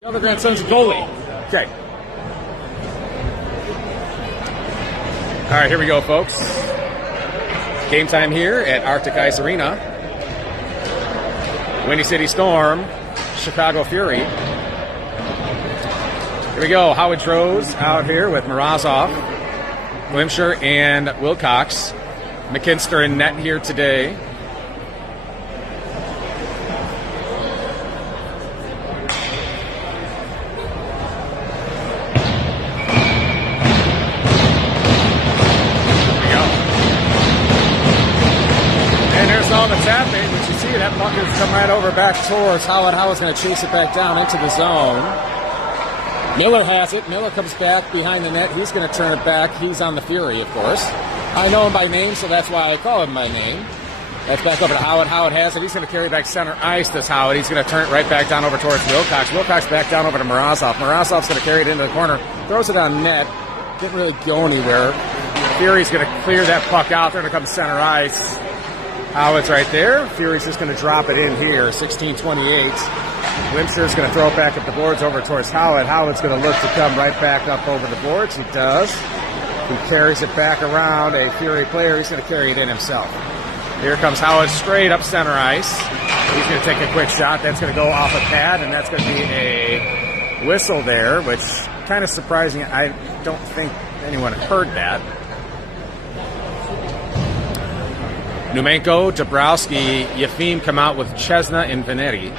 The other grandson's a goalie. Okay. All right, here we go, folks. Game time here at Arctic Ice Arena. Windy City Storm, Chicago Fury. Here we go. Howard Droz out here with Morozov, Glimsher, and Wilcox. McKinster in net here today. All that's happening, but you see that puck has come right over back towards Howard. Howard's going to chase it back down into the zone. Miller has it. Miller comes back behind the net. He's going to turn it back. He's on the Fury, of course. I know him by name, so that's why I call him by name. That's back over to Howard. Howard has it. He's going to carry back center ice, does Howard. He's going to turn it right back down over towards Wilcox. Wilcox back down over to Morozov. Morozov's going to carry it into the corner. Throws it on net. Didn't really go anywhere. Fury's going to clear that puck out. They're going to come center ice. Howard's right there. Fury's just going to drop it in here, 16-28. Glimster's going to throw it back up the boards over towards Howard. Howard's going to look to come right back up over the boards. He does. He carries it back around a Fury player. He's going to carry it in himself. Here comes Howard straight up center ice. He's going to take a quick shot. That's going to go off a pad, and that's going to be a whistle there, which kind of surprising. I don't think anyone heard that. Numenko, Dabrowski, Yefim come out with Chesna and Venetti.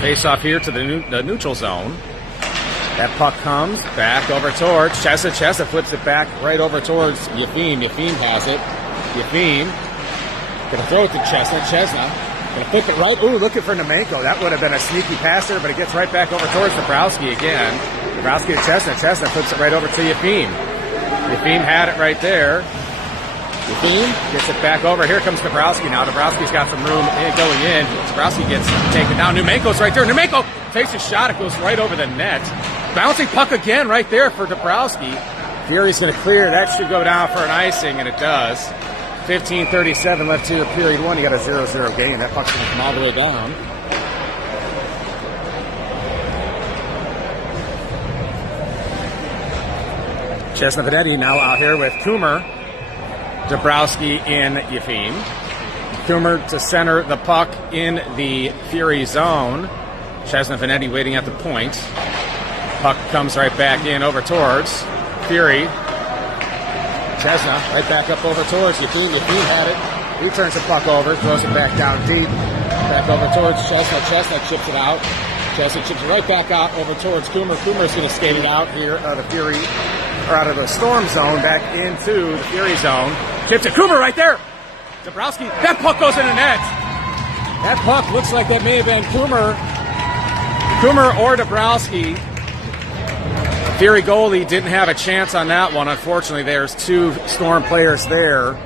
Face off here to the neutral zone. That puck comes back over towards Chesna. Chesna flips it back right over towards Yefim. Yefim has it. Yefim gonna throw it to Chesna. Chesna gonna flip it right. Ooh, looking for Numenko. That would have been a sneaky pass there, but it gets right back over towards Dabrowski again. Dabrowski to Chesna. Chesna flips it right over to Yefim. Yefim had it right there. Yefim gets it back over. Here comes Dabrowski now. Dabrowski's got some room going in. Dabrowski gets taken down. Numenko's right there. Numenko takes a shot. It goes right over the net. Bouncing puck again right there for Dabrowski. Fury's going to clear. That should go down for an icing, and it does. 15:37 left here, period one. You got a 0-0 game. That puck's going to come all the way down. Chesna Venetti now out here with Coomer. Dabrowski in Yefim. Coomer to center the puck in the Fury zone. Chesna Venetti waiting at the point. Puck comes right back in over towards Fury. Chesna right back up over towards Yefim. Yefim had it. He turns the puck over, throws it back down deep. Back over towards Chesna. Chesna chips it out. Chesna chips it right back out over towards Coomer. Coomer's going to skate it out here out of the Fury, or out of the Storm zone back into the Fury zone. Chips it. Coomer right there. Dabrowski. That puck goes in the net. That puck looks like that may have been Coomer or Dabrowski. Fury goalie didn't have a chance on that one. Unfortunately, there's two Storm players there.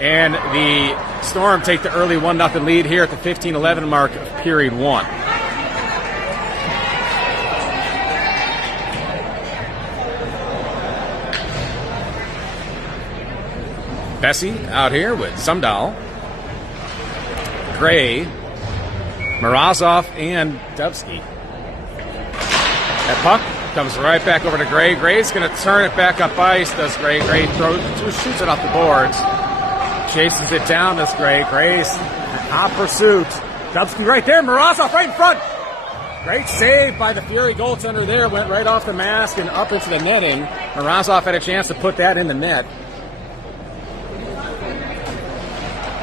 And the Storm take the early 1-0 lead here at the 15:11 mark of period one. Bessie out here with Sumdahl, Gray, Morozov, and Dubsky. That puck comes right back over to Gray. Gray's going to turn it back up ice, does Gray. Gray shoots it off the boards. Chases it down, does Gray. Gray's on pursuit. Dubsky right there. Morozov right in front. Great save by the Fury goaltender there. Went right off the mask and up into the netting. Morozov had a chance to put that in the net.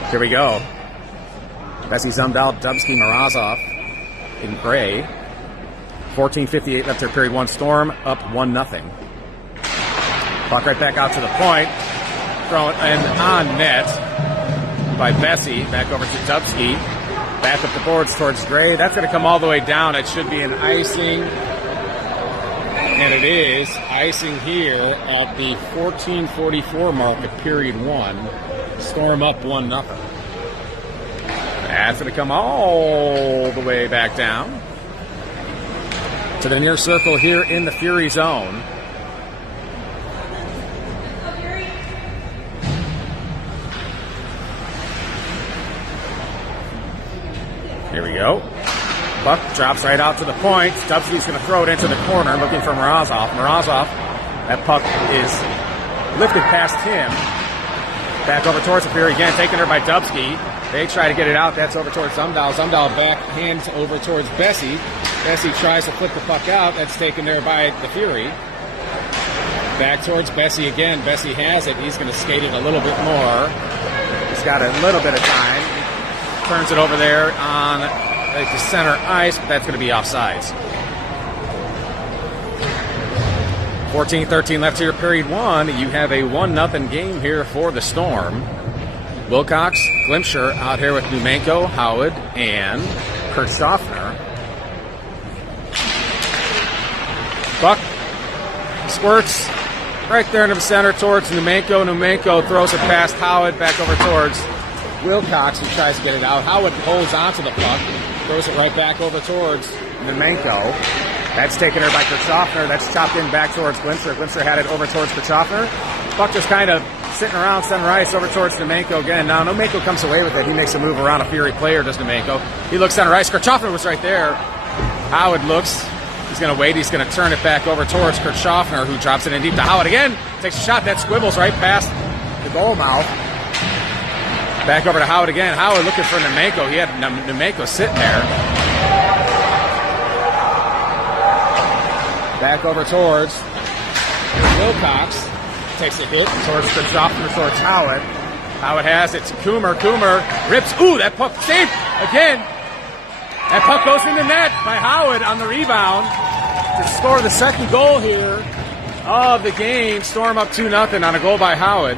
Here we go. Bessie, Zumdahl, Dubsky, Morozov in Gray. 14:58 left there, period one. Storm up 1-0. Puck right back out to the point. Thrown in on net by Bessie. Back over to Dubsky. Back up the boards towards Gray. That's going to come all the way down. It should be an icing. And it is icing here at the 14:44 mark of period one. Storm up 1-0. That's going to come all the way back down to the near circle here in the Fury zone. Here we go. Puck drops right out to the point. Dubsky's going to throw it into the corner, looking for Morozov. Morozov, that puck is lifted past him. Back over towards the Fury again, taken her by Dubsky. They try to get it out. That's over towards Zumdahl. Zumdahl back hands over towards Bessie. Bessie tries to flip the puck out. That's taken there by the Fury. Back towards Bessie again. Bessie has it. He's going to skate it a little bit more. He's got a little bit of time. Turns it over there on the center ice, but that's going to be offsides. 14-13 left here, period one. You have a 1-0 game here for the Storm. Wilcox, Glimsher out here with Numenko, Howard, and Kirchhoffner. Buck squirts right there into the center towards Numenko. Numenko throws it past Howard back over towards Wilcox, who tries to get it out. Howard holds onto the puck, throws it right back over towards Numenko. That's taken her by Kirchhoffner. That's chopped in back towards Glimsher. Glimsher had it over towards Kirchhoffner. Buck just kind of sitting around center ice over towards Numenko again. Now Numenko comes away with it. He makes a move around a Fury player, does Numenko. He looks center ice. Kirchhoffner was right there. Howard looks. He's going to wait. He's going to turn it back over towards Kirchhoffner, who drops it in deep to Howard again. Takes a shot. That squibbles right past the goal mouth. Back over to Howard again. Howard looking for Numenko. He had Numenko sitting there. Back over towards Wilcox. Takes a hit towards Kirchhoffner, towards Howard. Howard has it to Coomer. Coomer rips. Ooh, that puck saved again. That puck goes in the net by Howard on the rebound to score the second goal here of the game. Storm up 2-0 on a goal by Howard.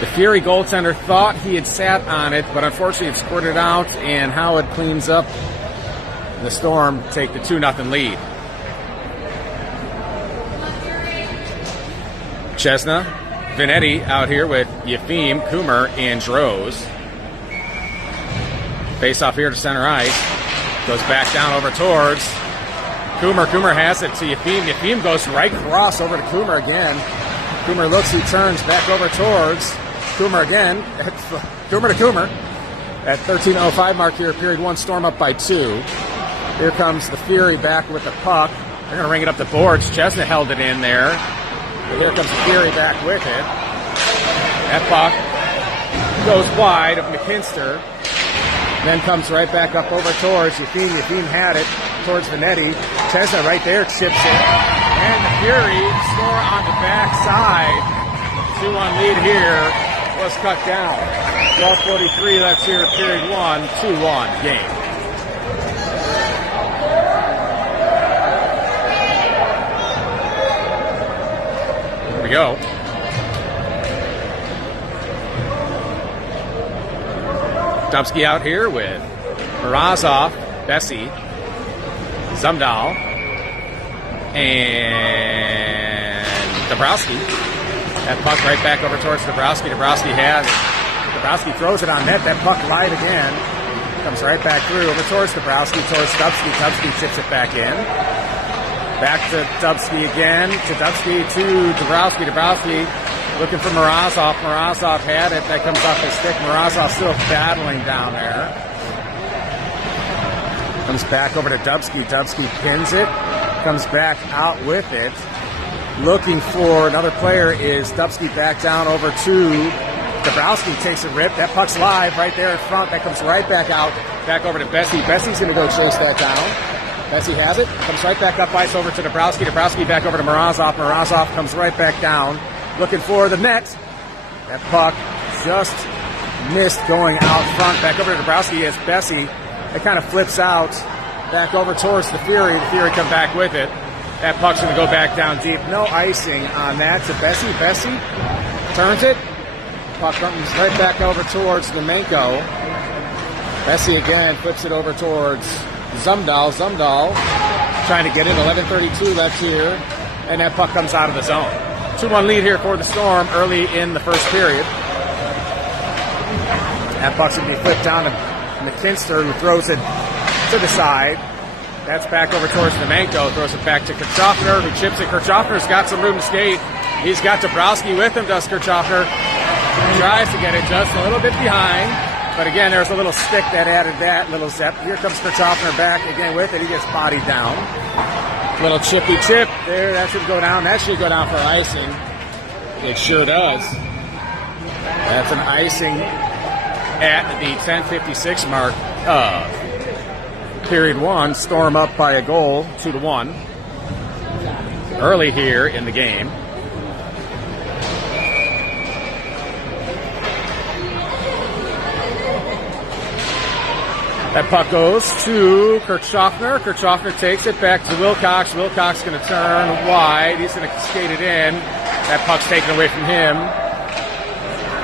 The Fury goaltender thought he had sat on it, but unfortunately it squirted out, and Howard cleans up. The Storm take the 2-0 lead. Chesna, Vanetti out here with Yefim, Coomer, and Droz. Face off here to center ice. Goes back down over towards Coomer. Coomer has it to Yefim. Yefim goes right across over to Coomer again. Coomer looks, he turns back over towards Coomer again. Coomer to Coomer. At 13:05 mark here, period one, Storm up by 2. Here comes the Fury back with the puck. They're going to ring it up the boards. Chesna held it in there. But here comes the Fury back with it. That puck goes wide of McKinster. Then comes right back up over towards Yefim. Yefim had it towards Vanetti. Chesna right there chips it. And the Fury score on the backside. 2-1 lead here was cut down. 12:43 left here, period one. 2-1 game. Here we go. Dubsky out here with Morozov, Bessie, Zumdahl, and Dabrowski. That puck right back over towards Dabrowski. Dabrowski has it. Dabrowski throws it on net. That puck live again. Comes right back through over towards Dabrowski, towards Dubsky. Dubsky tips it back in. Back to Dubsky again. To Dubsky to Dabrowski. Dabrowski looking for Morozov. Morozov had it. That comes off his stick. Morozov still battling down there. Comes back over to Dubsky. Dubsky pins it. Comes back out with it. Looking for another player is Dubsky back down over to Dabrowski. Takes a rip. That puck's live right there in front. That comes right back out. Back over to Bessie. Bessie's going to go chase that down. Bessie has it. Comes right back up ice over to Dabrowski. Dabrowski back over to Morozov. Morozov comes right back down. Looking for the net. That puck just missed going out front. Back over to Dabrowski as Bessie. It kind of flips out. Back over towards the Fury. The Fury come back with it. That puck's going to go back down deep. No icing on that to Bessie. Bessie turns it. Puck comes right back over towards Numenko. Bessie again flips it over towards Zumdahl. Zumdahl trying to get it. 11:32 left here. And that puck comes out of the zone. 2-1 lead here for the Storm early in the first period. That puck's going to be flipped down to McKinster, who throws it to the side. That's back over towards Numenko. Throws it back to Kirchhoffner, who chips it. Kirchhoffner's got some room to skate. He's got Dabrowski with him, does Kirchhoffner. Tries to get it just a little bit behind. But again, there's a little stick that added that little zep. Here comes Kirchhoffner back again with it. He gets bodied down. Little chippy chip there. That should go down. That should go down for icing. It sure does. That's an icing at the 10:56 mark. Period one. Storm up by a goal, 2-1. Early here in the game. That puck goes to Kirchhoffner. Kirchhoffner takes it back to Wilcox. Wilcox going to turn wide. He's going to skate it in. That puck's taken away from him.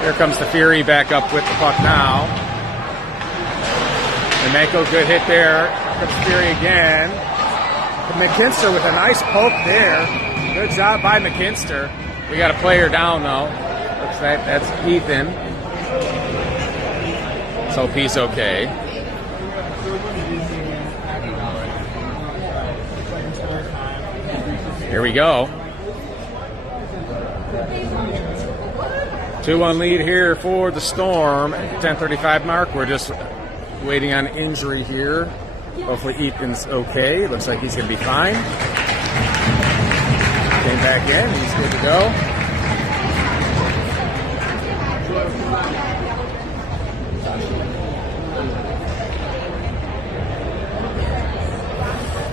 Here comes the Fury back up with the puck now. Nemenko, good hit there. Here comes Fury again. McKinster with a nice poke there. Good job by McKinster. We got a player down though. Looks like that's Ethan. Let's hope he's okay. Here we go. 2-1 lead here for the Storm at the 10:35 mark. We're just waiting on injury here. Hopefully Ethan's okay. Looks like he's going to be fine. Came back in. He's good to go.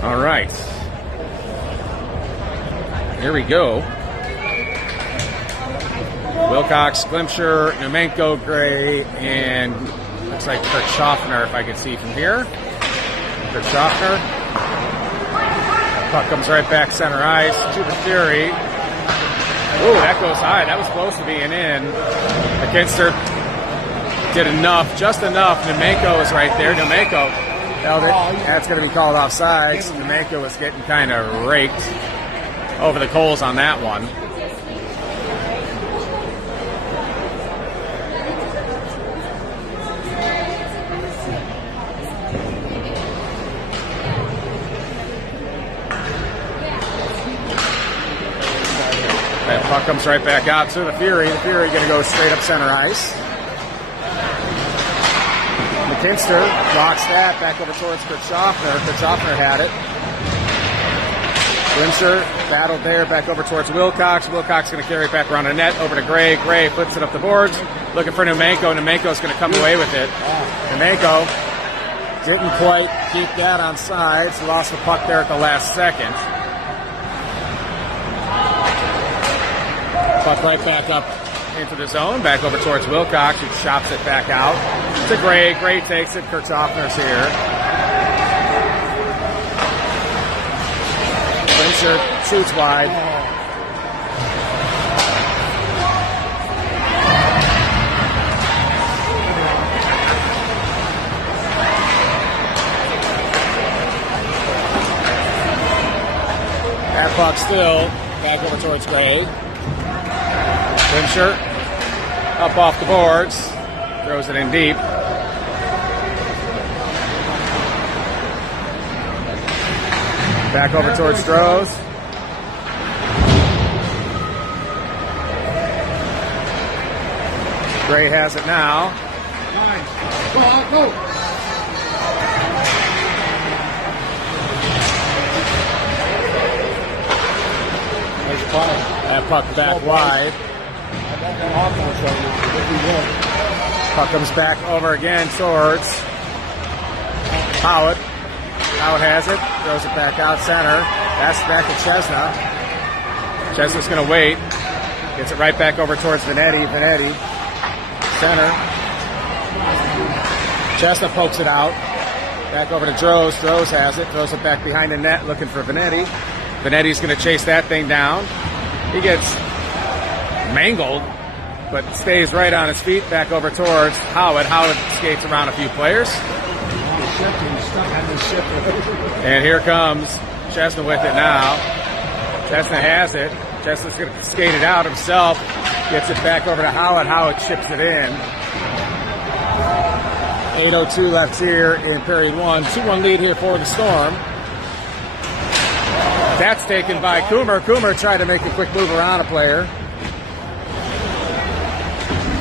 All right. Here we go. Wilcox, Glimsher, Nemenko, Gray, and looks like Kirchhoffner, if I can see from here. Kirchhoffner. Puck comes right back center ice to the Fury. Ooh, that goes high. That was close to being in. McKinster did enough, just enough. Nemenko is right there. Nemenko held it. That's going to be called offsides. Nemenko was getting kind of raked over the coals on that one. That puck comes right back out to the Fury. The Fury going to go straight up center ice. McKinster blocks that back over towards Kirchhoffner. Kirchhoffner had it. Glimsher battled there, back over towards Wilcox. Wilcox going to carry it back around the net, over to Gray. Gray flips it up the boards, looking for Nemenko. Nemenko's going to come away with it. Nemenko didn't quite keep that on sides. Lost the puck there at the last second. Puck right back up into the zone, back over towards Wilcox, who chops it back out to Gray. Gray takes it. Kirchhoffner's here. Shoots wide. That puck still back over towards Gray. Grimsher up off the boards, throws it in deep. Back over towards Strohs. Gray has it now. Go. That puck back wide. Puck comes back over again towards Howard. Howard has it, throws it back out center. That's back to Chesna. Chesna's going to wait. Gets it right back over towards Vanetti. Vanetti, center. Chesna pokes it out. Back over to Droz. Droz has it. Throws it back behind the net, looking for Vanetti. Vanetti's going to chase that thing down. He gets mangled, but stays right on his feet. Back over towards Howard. Howard skates around a few players. And here comes Chesna with it now. Chesna has it. Chesna's going to skate it out himself. Gets it back over to Howard. Howard chips it in. 8:02 left here in period one. 2-1 lead here for the Storm. That's taken by Coomer. Coomer tried to make a quick move around a player.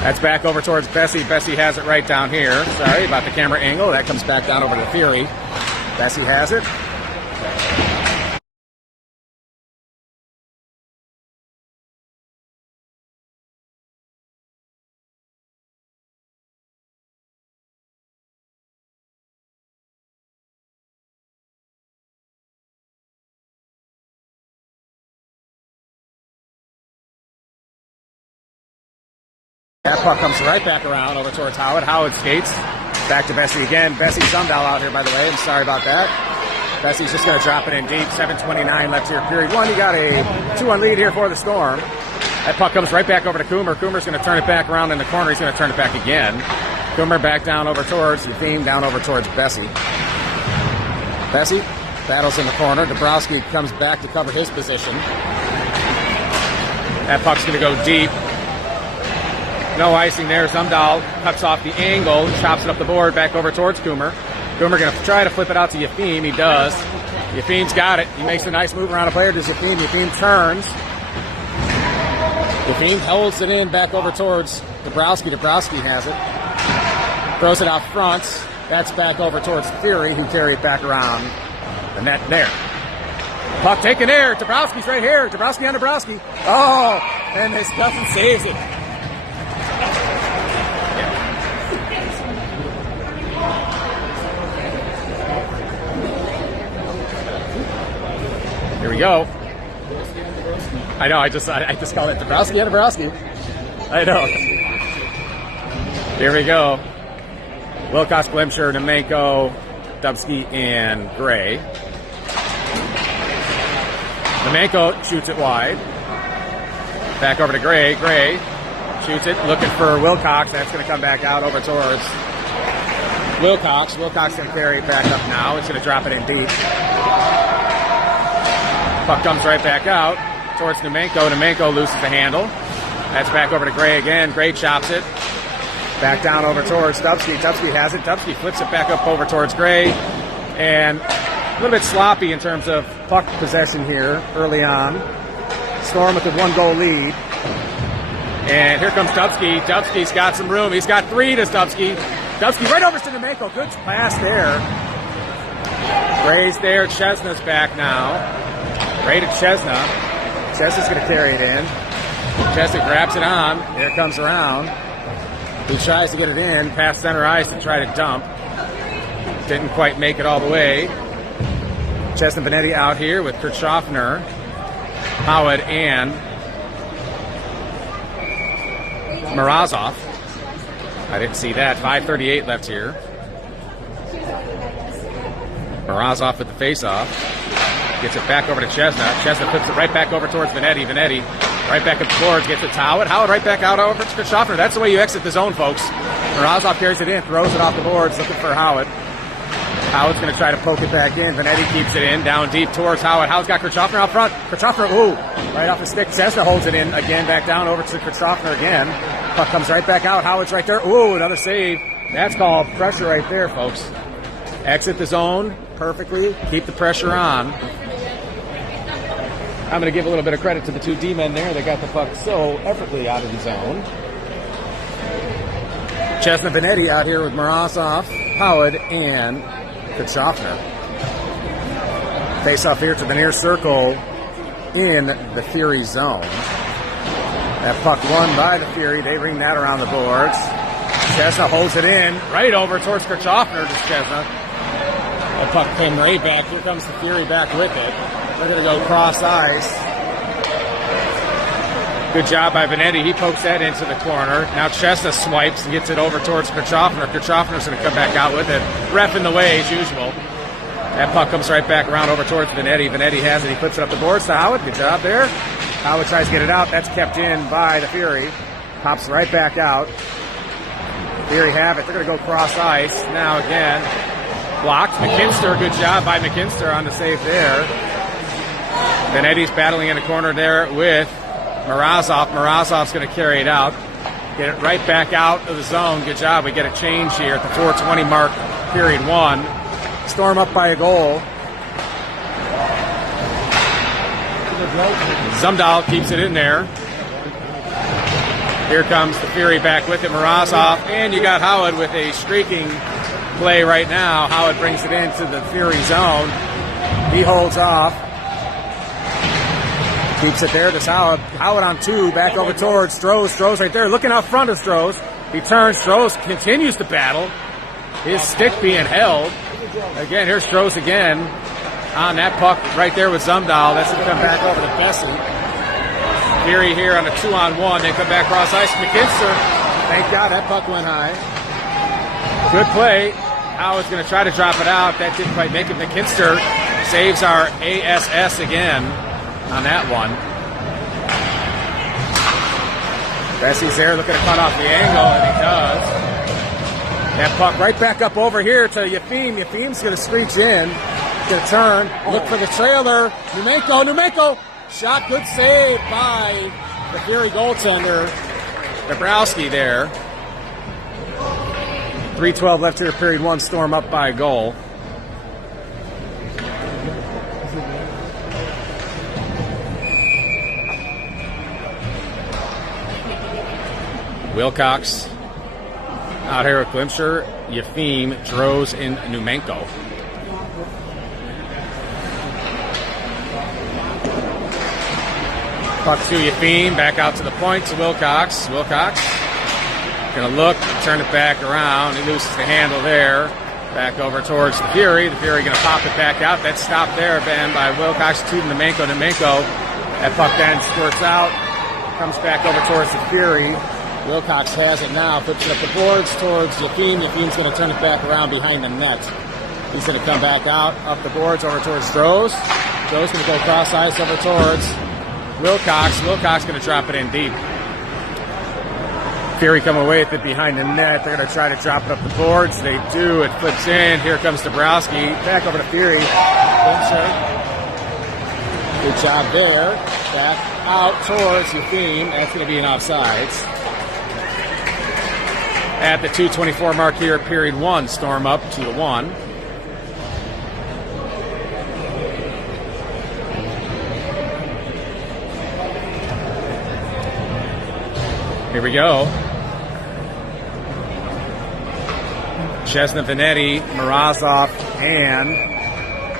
That's back over towards Bessie. Bessie has it right down here. Sorry about the camera angle. That comes back down over to Fury. Bessie has it. That puck comes right back around over towards Howard. Howard skates back to Bessie again. Bessie Zumdahl out here, by the way. I'm sorry about that. Bessie's just going to drop it in deep. 7:29 left here, period one. You got a 2-1 lead here for the Storm. That puck comes right back over to Coomer. Coomer's going to turn it back around in the corner. He's going to turn it back again. Coomer back down over towards Yefim, down over towards Bessie. Bessie battles in the corner. Dabrowski comes back to cover his position. That puck's going to go deep. No icing there. Zumdahl cuts off the angle, chops it up the board, back over towards Coomer. Coomer going to try to flip it out to Yefim. He does. Yefim's got it. He makes a nice move around a player. Does Yefim? Yefim turns. Yefim holds it in back over towards Dabrowski. Dabrowski has it. Throws it out front. That's back over towards Fury, who carry it back around the net there. Puck taken there. Dabrowski's right here. Dabrowski on Dabrowski. Oh, and this doesn't saves it. Here we go. I know, I just called it Dabrowski and Dabrowski. I know. Here we go. Wilcox, Blemsher, Nemenko, Dubsky, and Gray. Nemenko shoots it wide. Back over to Gray. Gray shoots it, looking for Wilcox. That's going to come back out over towards Wilcox. Wilcox going to carry it back up now. It's going to drop it in deep. Puck comes right back out towards Nemenko. Nemenko loses the handle. That's back over to Gray again. Gray chops it. Back down over towards Dubsky. Dubsky has it. Dubsky flips it back up over towards Gray. And a little bit sloppy in terms of puck possession here early on. Storm with a 1-goal lead. And here comes Dubsky. Dubsky's got some room. He's got 3 to Dubsky. Dubsky right over to Nemenko. Good pass there. Gray's there. Chesna's back now. Right to Chesna. Chesna's going to carry it in. Chesna grabs it on. Here it comes around. He tries to get it in past center ice to try to dump. Didn't quite make it all the way. Chesna Benetti out here with Kirchhoffner, Howard, and Morozov. I didn't see that. 5:38 left here. Morozov with the face-off. Gets it back over to Chesna. Chesna flips it right back over towards Benetti. Benetti right back up the boards. Gets it to Howard. Howard right back out over to Kirchhoffner. That's the way you exit the zone, folks. Morozov carries it in, throws it off the boards, looking for Howard. Howard's going to try to poke it back in. Benetti keeps it in, down deep towards Howard. Howard's got Kirchhoffner out front. Kirchhoffner, ooh, right off the stick. Chesna holds it in again, back down over to Kirchhoffner again. Puck comes right back out. Howard's right there. Ooh, another save. That's called pressure right there, folks. Exit the zone perfectly. Keep the pressure on. I'm going to give a little bit of credit to the 2 D-men there. They got the puck so effortlessly out of the zone. Chesna Benetti out here with Morozov, Howard, and Kirchhoffner. Face off here to the near circle in the Fury zone. That puck won by the Fury. They ring that around the boards. Chesna holds it in right over towards Kirchhoffner. Just Chesna. That puck came right back. Here comes the Fury back with it. They're going to go cross ice. Good job by Benetti. He pokes that into the corner. Now Chesna swipes and gets it over towards Kirchhoffner. Kirchhoffner's going to come back out with it. Ref in the way as usual. That puck comes right back around over towards Benetti. Benetti has it. He puts it up the boards to Howard. Good job there. Howard tries to get it out. That's kept in by the Fury. Pops right back out. Fury have it. They're going to go cross ice. Now again. Blocked. McKinster. Good job by McKinster on the save there. Benetti's battling in the corner there with Morozov. Morozov's going to carry it out. Get it right back out of the zone. Good job. We get a change here at the 4:20 mark, period 1. Storm up by a goal. Zumdahl keeps it in there. Here comes the Fury back with it, Morozov, and you got Howard with a streaking play right now. Howard brings it into the Fury zone. He holds off. Keeps it there to Howard. Howard on 2, back over towards Strohs. Strohs right there, looking out front of Strohs. He turns, Strohs continues to battle. His stick being held. Again, here's Strohs again on that puck right there with Zumdahl. That's going to come back over to Bessie. Fury here on a 2-on-1. They come back cross ice. McKinster, thank God that puck went high. Good play. Howard's going to try to drop it out. That didn't quite make it. McKinster saves our ASS again on that one. Bessie's there looking to cut off the angle, and he does. That puck right back up over here to Yefim. Yefim's going to screech in. He's going to turn, look for the trailer. Numenko. Shot, good save by the Fury goaltender, Dabrowski there. 3:12 left here, period 1. Storm up by a goal. Wilcox out here with Glimcher, Yefim, Droz, and Numenko. Puck to Yefim, back out to the point to Wilcox. Wilcox gonna look, turn it back around. He loses the handle there. Back over towards the Fury. The Fury gonna pop it back out. That stop there, Ben, by Wilcox to Numenko. That puck then squirts out, comes back over towards the Fury. Wilcox has it now, puts it up the boards towards Yefim. Yefim's going to turn it back around behind the net. He's going to come back out, up the boards, over towards Strohs. Strohs going to go cross ice over towards Wilcox. Wilcox going to drop it in deep. Fury come away with it behind the net. They're going to try to drop it up the boards. They do. It flips in. Here comes Dabrowski. Back over to Fury. Good job there. Back out towards Yefim. That's going to be an offsides. At the 2:24 mark here, period 1, Storm up 2-1. Here we go. Chesna, Vanetti, Morozov, and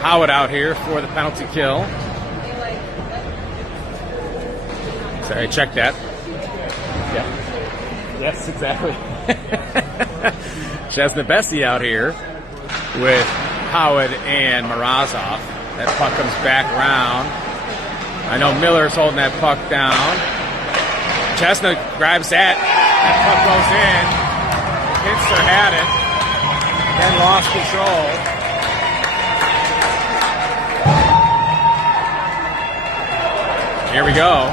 Howard out here for the penalty kill. Sorry, check that. Yeah. Yes, exactly. Chesna Bessie out here with Howard and Morozov. That puck comes back around. I know Miller's holding that puck down. Chesna grabs that. That puck goes in. Pinster had it. Then lost control. Here we go.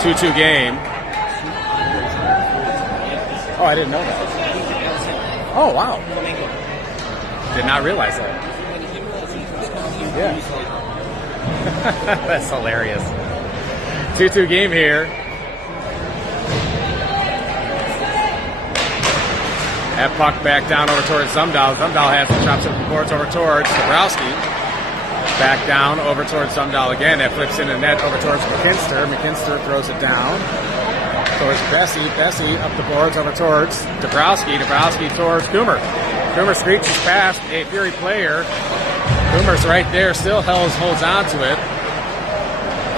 2-2 game. Oh, I didn't know that. Oh, wow. Did not realize that. Yeah. That's hilarious. 2-2 game here. That puck back down over towards Zumdahl. Zumdahl has the chops up the boards over towards Dabrowski. Back down over towards Zumdahl again. That flips in the net over towards McKinster. McKinster throws it down towards Bessie. Bessie up the boards over towards Dabrowski. Dabrowski towards Coomer. Coomer screeches past a Fury player. Coomer's right there, still holds on to it.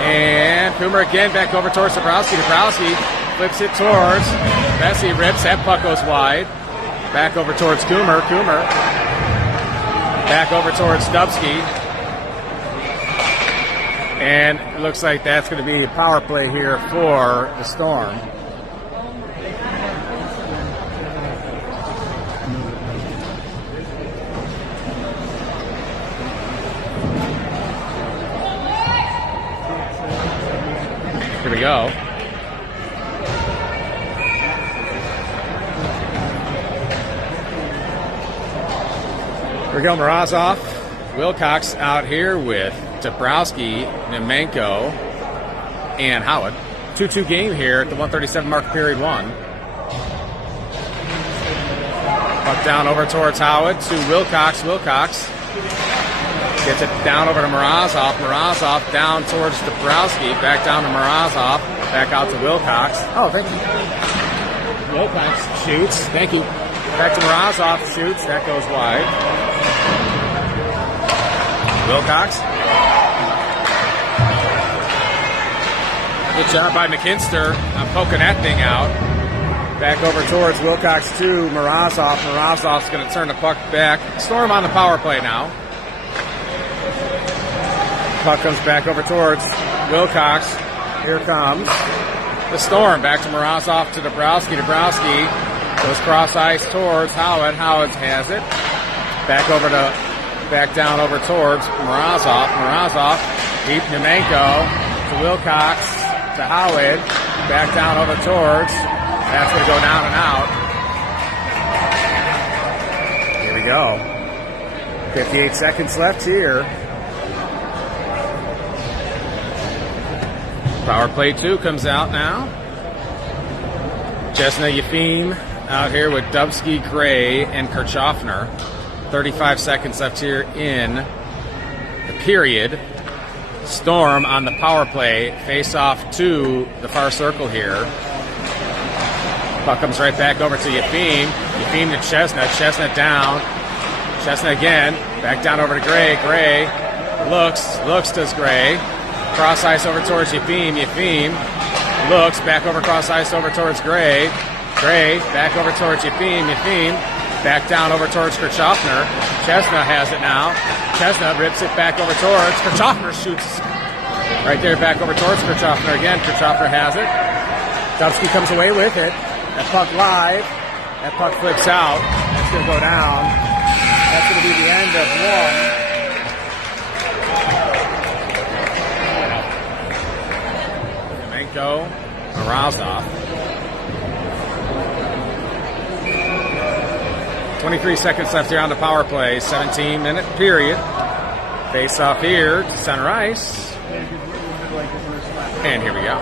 And Coomer again back over towards Dabrowski. Dabrowski flips it towards Bessie. Rips. That puck goes wide. Back over towards Coomer. Coomer back over towards Dubsky. And it looks like that's going to be a power play here for the Storm. Here we go. Here we go, Morozov. Wilcox out here with Dabrowski, Numenko, and Howard. 2-2 game here at the 137 mark, period 1. Puck down over towards Howard to Wilcox. Wilcox Gets it down over to Morozov. Morozov down towards Dabrowski. Back down to Morozov. Back out to Wilcox. Oh, thank you. Wilcox shoots. Thank you. Back to Morozov. Shoots. That goes wide. Wilcox. Good job by McKinster. I'm poking that thing out. Back over towards Wilcox to Morozov. Morozov's going to turn the puck back. Storm on the power play now. Puck comes back over towards Wilcox. Here comes the Storm. Back to Morozov to Dabrowski. Dabrowski goes cross ice towards Howard. Howard has it. Back down over towards Morozov. Morozov deep Nemenko to Wilcox to Howard. Back down over towards. That's going to go down and out. Here we go. 58 seconds left here. Power play 2 comes out now. Chesna Yefim out here with Dubsky, Gray, and Kirchhoffner. 35 seconds left here in the period. Storm on the power play. Face off to the far circle here. Puck comes right back over to Yefim. Yefim to Chesna. Chesna down. Chesna again. Back down over to Gray. Gray looks does Gray. Cross ice over towards Yefim. Yefim looks back over cross ice over towards Gray. Gray back over towards Yefim. Yefim back down over towards Kirchhoffner. Chesna has it now. Chesna rips it back over towards Kirchhoffner. Shoots right there back over towards Kirchhoffner again. Kirchhoffner has it. Dubsky comes away with it. That puck live. That puck flips out. That's going to go down. That's going to be the end of one. Go, Morozov. 23 seconds left here on the power play. 17-minute period. Face off here to center ice. And here we go.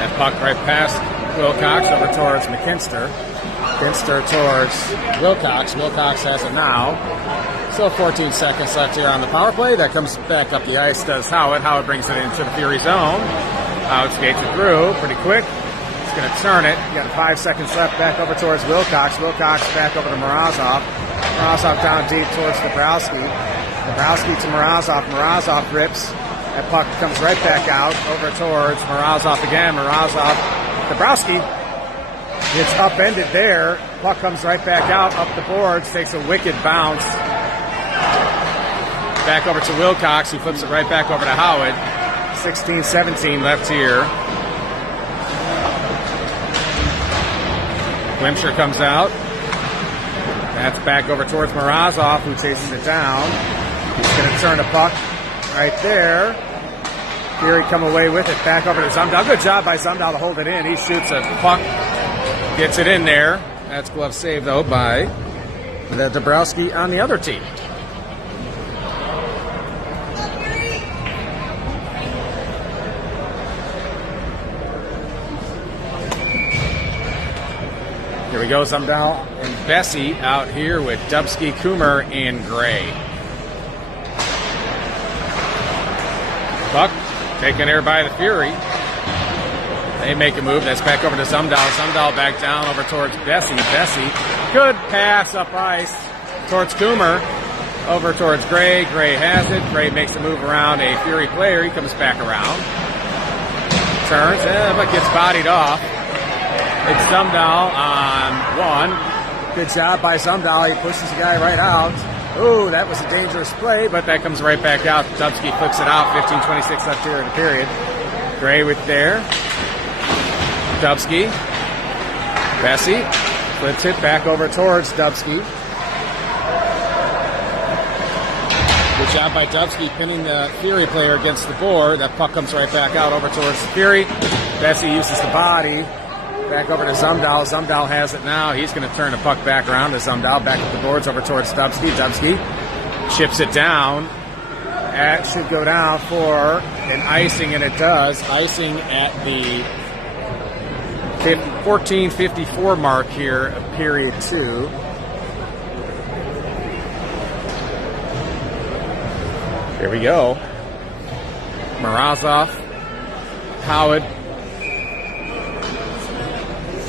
And puck right past Wilcox over towards McKinster. McKinster towards Wilcox. Wilcox has it now. Still 14 seconds left here on the power play. That comes back up the ice, does Howard. Howard brings it into the Fury zone. Howard skates it through pretty quick. He's going to turn it. You got 5 seconds left back over towards Wilcox. Wilcox back over to Morozov. Morozov down deep towards Dabrowski. Dabrowski to Morozov. Morozov rips. That puck comes right back out over towards Morozov again. Morozov. Dabrowski gets upended there. Puck comes right back out, up the boards, takes a wicked bounce. Back over to Wilcox, who flips it right back over to Howard. 16-17 left here. Glimsher comes out. That's back over towards Morozov, who chases it down. He's going to turn the puck right there. Fury come away with it. Back over to Zumdahl. Good job by Zumdahl to hold it in. He shoots a puck. Gets it in there. That's glove save, though, by the Dabrowski on the other team. Here we go, Zumdahl and Bessie out here with Dubsky, Coomer, and Gray. Puck taken there by the Fury. They make a move. That's back over to Zumdahl. Zumdahl back down over towards Bessie. Bessie, good pass up ice towards Coomer. Over towards Gray. Gray has it. Gray makes a move around a Fury player. He comes back around. Turns, but gets bodied off. It's Zumdahl on one. Good job by Zumdahl. He pushes the guy right out. Ooh, that was a dangerous play, but that comes right back out. Dubsky flips it out. 15:26 left here in the period. Gray with there. Dubsky. Bessie flips it back over towards Dubsky. Good job by Dubsky pinning the Fury player against the board. That puck comes right back out over towards the Fury. Bessie uses the body. Back over to Zumdahl. Zumdahl has it now. He's going to turn the puck back around to Zumdahl. Back at the boards over towards Dubsky. Dubsky chips it down. That should go down for an icing, and it does. Icing at the 14:54 mark here of period 2. Here we go. Morozov, Howard,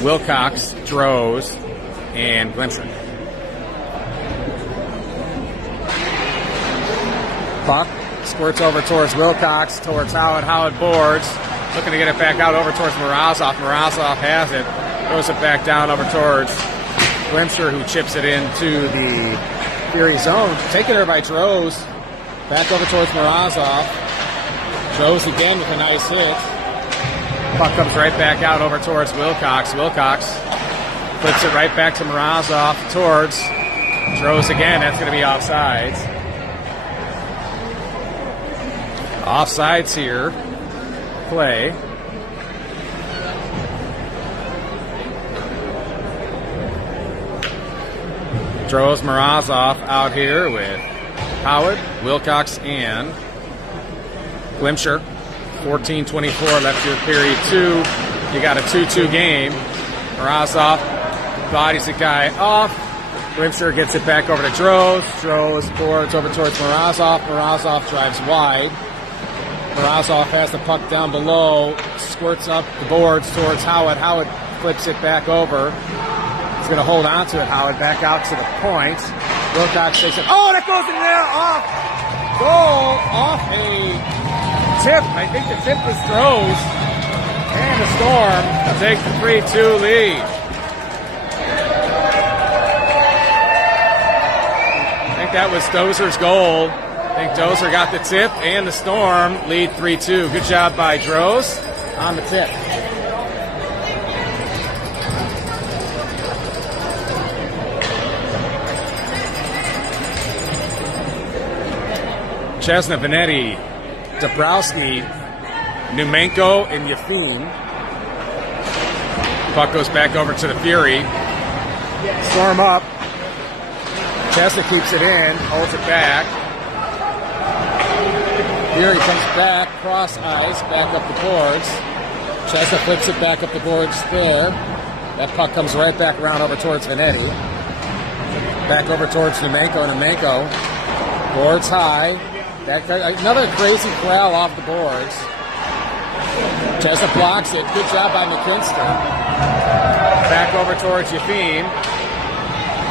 Wilcox, Droz, and Glimcher. Puck squirts over towards Wilcox, towards Howard. Howard boards, looking to get it back out over towards Morozov. Morozov has it, throws it back down over towards Glimcher, who chips it into the Fury zone. Taken there by Droz. Back over towards Morozov. Droz again with a nice hit. Puck comes right back out over towards Wilcox. Wilcox flips it right back to Morozov towards Droz again. That's going to be offsides. Offsides here. Play. Droz, Morozov out here with Howard, Wilcox, and Glimcher. 14:24 left here, period 2. You got a 2-2 game. Morozov bodies the guy off. Glimcher gets it back over to Droz. Droz boards over towards Morozov. Morozov drives wide. Morozov has the puck down below, squirts up the boards towards Howard. Howard flips it back over. He's going to hold on to it, Howard, back out to the point. Wilcox takes it. Oh, that goes in there, off. Goal, off a tip. I think the tip was Droz. And the Storm take the 3-2 lead. I think that was Dozer's goal. I think Dozer got the tip, and the Storm lead 3-2. Good job by Droz on the tip. Chesna, Vanetti, Dabrowski, Numenko, and Yefim. Puck goes back over to the Fury. Storm up. Chesna keeps it in, holds it back. Fury comes back, cross ice, back up the boards. Chesna flips it back up the boards there. That puck comes right back around over towards Vanetti. Back over towards Numenko. Numenko boards high. That guy, another crazy foul off the boards. Chesna blocks it. Good job by McKinster. Back over towards Yefim.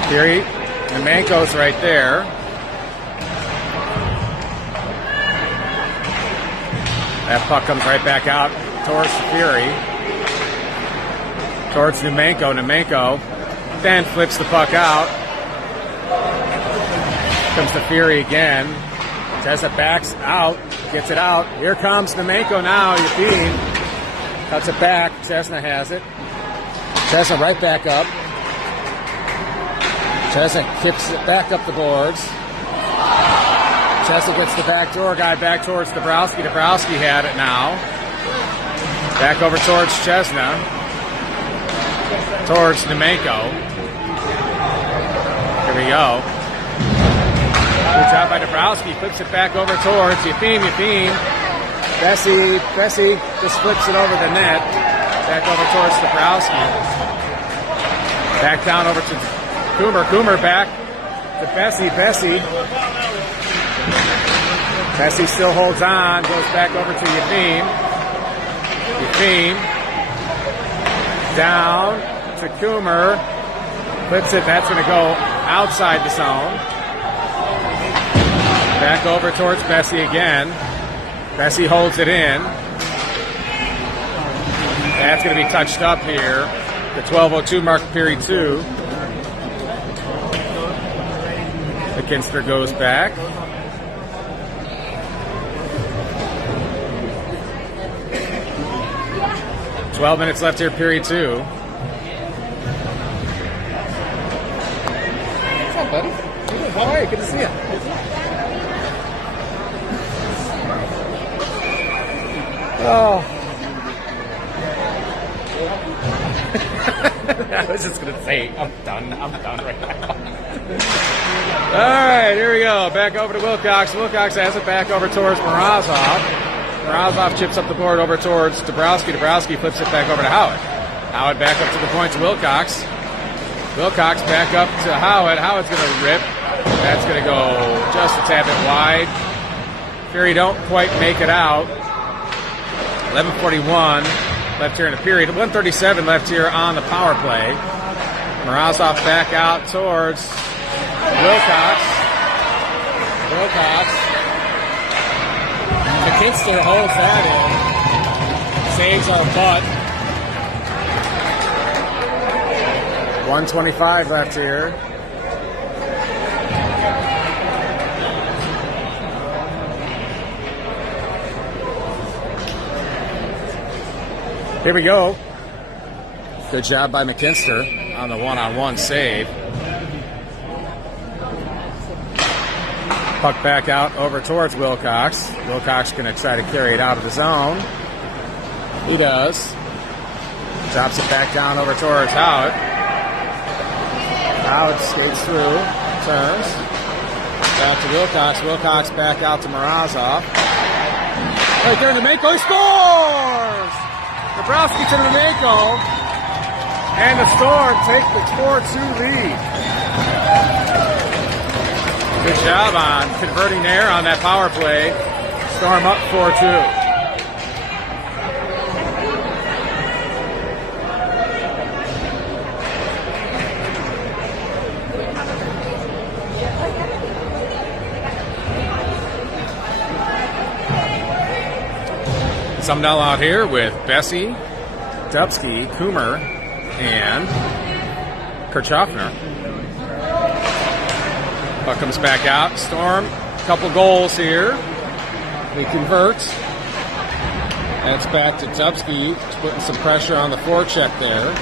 Fury. Numenko's right there. That puck comes right back out towards the Fury. Towards Numenko. Numenko then flips the puck out. Comes the Fury again. Chesna backs out, gets it out. Here comes Numenko now. Yefim cuts it back. Chesna has it. Chesna right back up. Chesna kicks it back up the boards. Chesna gets the backdoor guy back towards Dabrowski. Dabrowski had it now. Back over towards Chesna. Towards Numenko. Here we go. Good job by Dabrowski. Flips it back over towards Yefim. Yefim. Bessie just flips it over the net. Back over towards Dabrowski. Back down over to Coomer. Coomer back to Bessie. Bessie still holds on. Goes back over to Yefim. Yefim. Down to Coomer. Flips it. That's going to go outside the zone. Back over towards Bessie again. Bessie holds it in. That's going to be touched up here. The 12:02 mark, period 2. McKinster goes back. "12 minutes left here, period 2. What's up, buddy? How are you? Good to see you. Oh. I was just going to say, I'm done right now. All right, here we go. Back over to Wilcox. Wilcox has it back over towards Morozov. Morozov chips up the board over towards Dabrowski. Dabrowski flips it back over to Howard. Howard back up to the point to Wilcox. Wilcox back up to Howard. Howard's going to rip. That's going to go just a tad bit wide. Fury don't quite make it out. 11:41 left here in the period. 1:37 left here on the power play. Morozov back out towards Wilcox. McKinster holds that in. Saves our butt. 1:25 left here. Here we go. Good job by McKinster on the one-on-one save. Puck back out over towards Wilcox. Wilcox going to try to carry it out of the zone. He does. Drops it back down over towards Howard. Howard skates through, turns. Back to Wilcox. Wilcox back out to Morozov. Right there, Nemeko scores! Dabrowski to Nemeko. And the Storm take the 4-2 lead. Good job on converting there on that power play. Storm up 4-2. Sumnell out here with Bessie, Dubsky, Coomer, and Kirchhoffner. Puck comes back out. Storm, a couple goals here. They convert. That's back to Dubsky, putting some pressure on the forecheck there.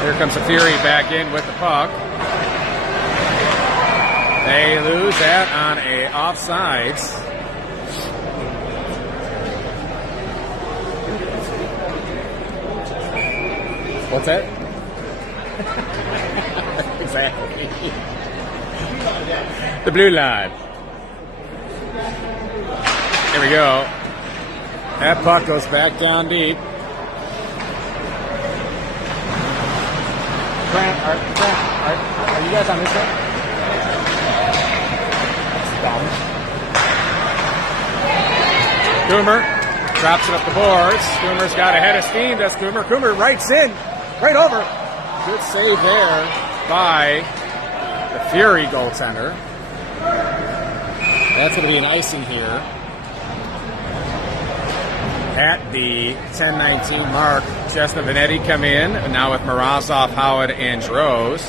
Here comes the Fury back in with the puck. They lose that on a offsides. What's that? Exactly. The blue line. Here we go. That puck goes back down deep. Grant, are you guys on this side? Coomer drops it up the boards. Coomer's got a head of steam. That's Coomer. Coomer rights in. Right over. Good save there by the Fury goaltender. That's going to be an icing here. At the 10:19 mark, Chesna Vanetti come in, and now with Morozov, Howard, and Droz.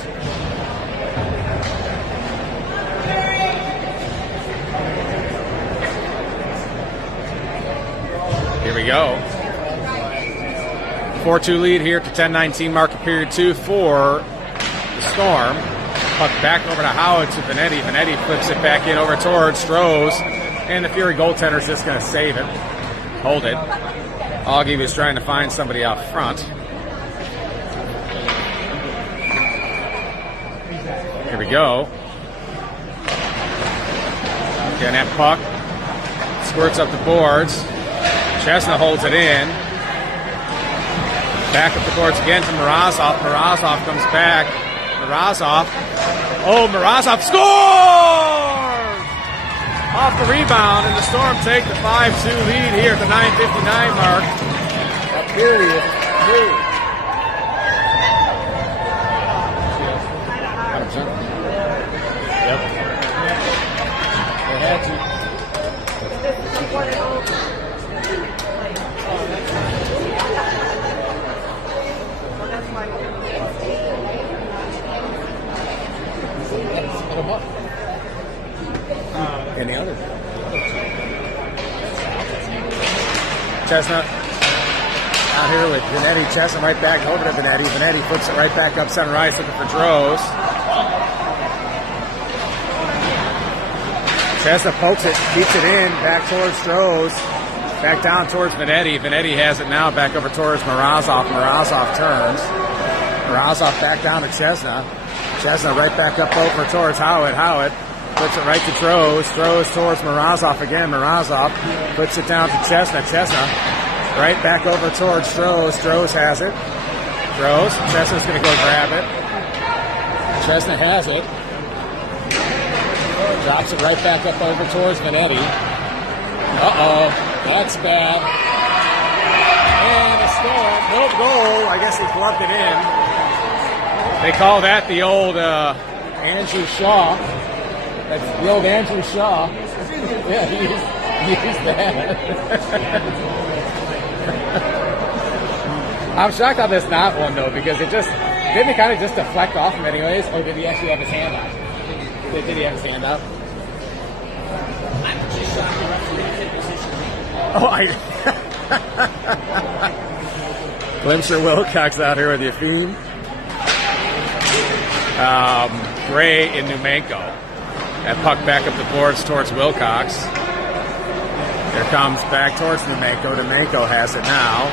Here we go. 4-2 lead here to 10:19 mark of period 2 for the Storm. Puck back over to Howard to Vanetti. Vanetti flips it back in over towards Strohs. And the Fury goaltender's just going to save it. Hold it. Augie was trying to find somebody out front. Here we go. Again, that puck squirts up the boards. Chesna holds it in. Back up the boards again to Morozov. Morozov comes back. Morozov. Oh, Morozov scores! Off the rebound, and the Storm take the 5-2 lead here at the 9:59 mark. A period 2. Yep. They had to. Any other? Chestnut out here with Vanetti. Chestnut right back over to Vanetti. Vanetti flips it right back up center ice looking for Droz. Chestnut pokes it, keeps it in, back towards Droz. Back down towards Vanetti. Vanetti has it now back over towards Morozov. Morozov turns. Morozov back down to Chestnut. Chestnut right back up over towards Howard. Howard puts it right to Droz. Droz towards Morozov again. Morozov puts it down to Chestnut. Chestnut Right back over towards Strohs. Strohs has it. Strohs. Chesna's going to go grab it. Chesna has it. Drops it right back up over towards Vanetti. Uh-oh. That's bad. And a storm. No goal. I guess he gloved it in. They call that the old Andrew Shaw. That's the old Andrew Shaw. Yeah, he used that. I'm shocked on this not one though, because it just didn't kind of just deflect off him anyways, or did he actually have his hand up? Did he have his hand up? Oh, Glimcher Wilcox out here with Yefim. Gray in Numenko. That puck back up the boards towards Wilcox. Here comes back towards Numenko. Numenko has it now.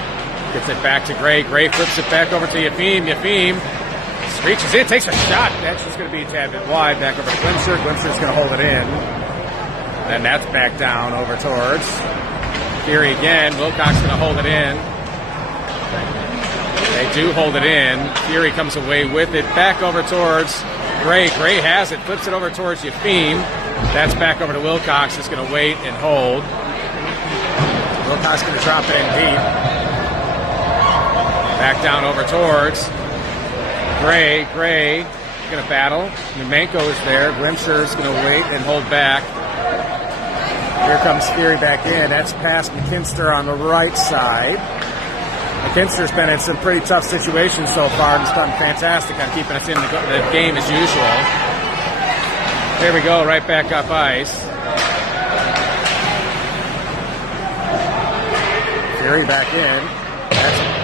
Gets it back to Gray. Gray flips it back over to Yefim. Yefim reaches in, takes a shot. That's just going to be a tad bit wide. Back over to Glimcher. Glimcher's going to hold it in. And that's back down over towards Fury again. Wilcox going to hold it in. They do hold it in. Fury comes away with it. Back over towards Gray. Gray has it. Flips it over towards Yefim. That's back over to Wilcox. Is going to wait and hold. Wilcox going to drop it in deep. Back down over towards Gray. Gray going to battle. Numenko is there. Glimcher's going to wait and hold back. Here comes Fury back in. That's past McKinster on the right side. McKinster's been in some pretty tough situations so far. He's done fantastic on keeping us in the game as usual. There we go, right back up ice. Fury back in. That's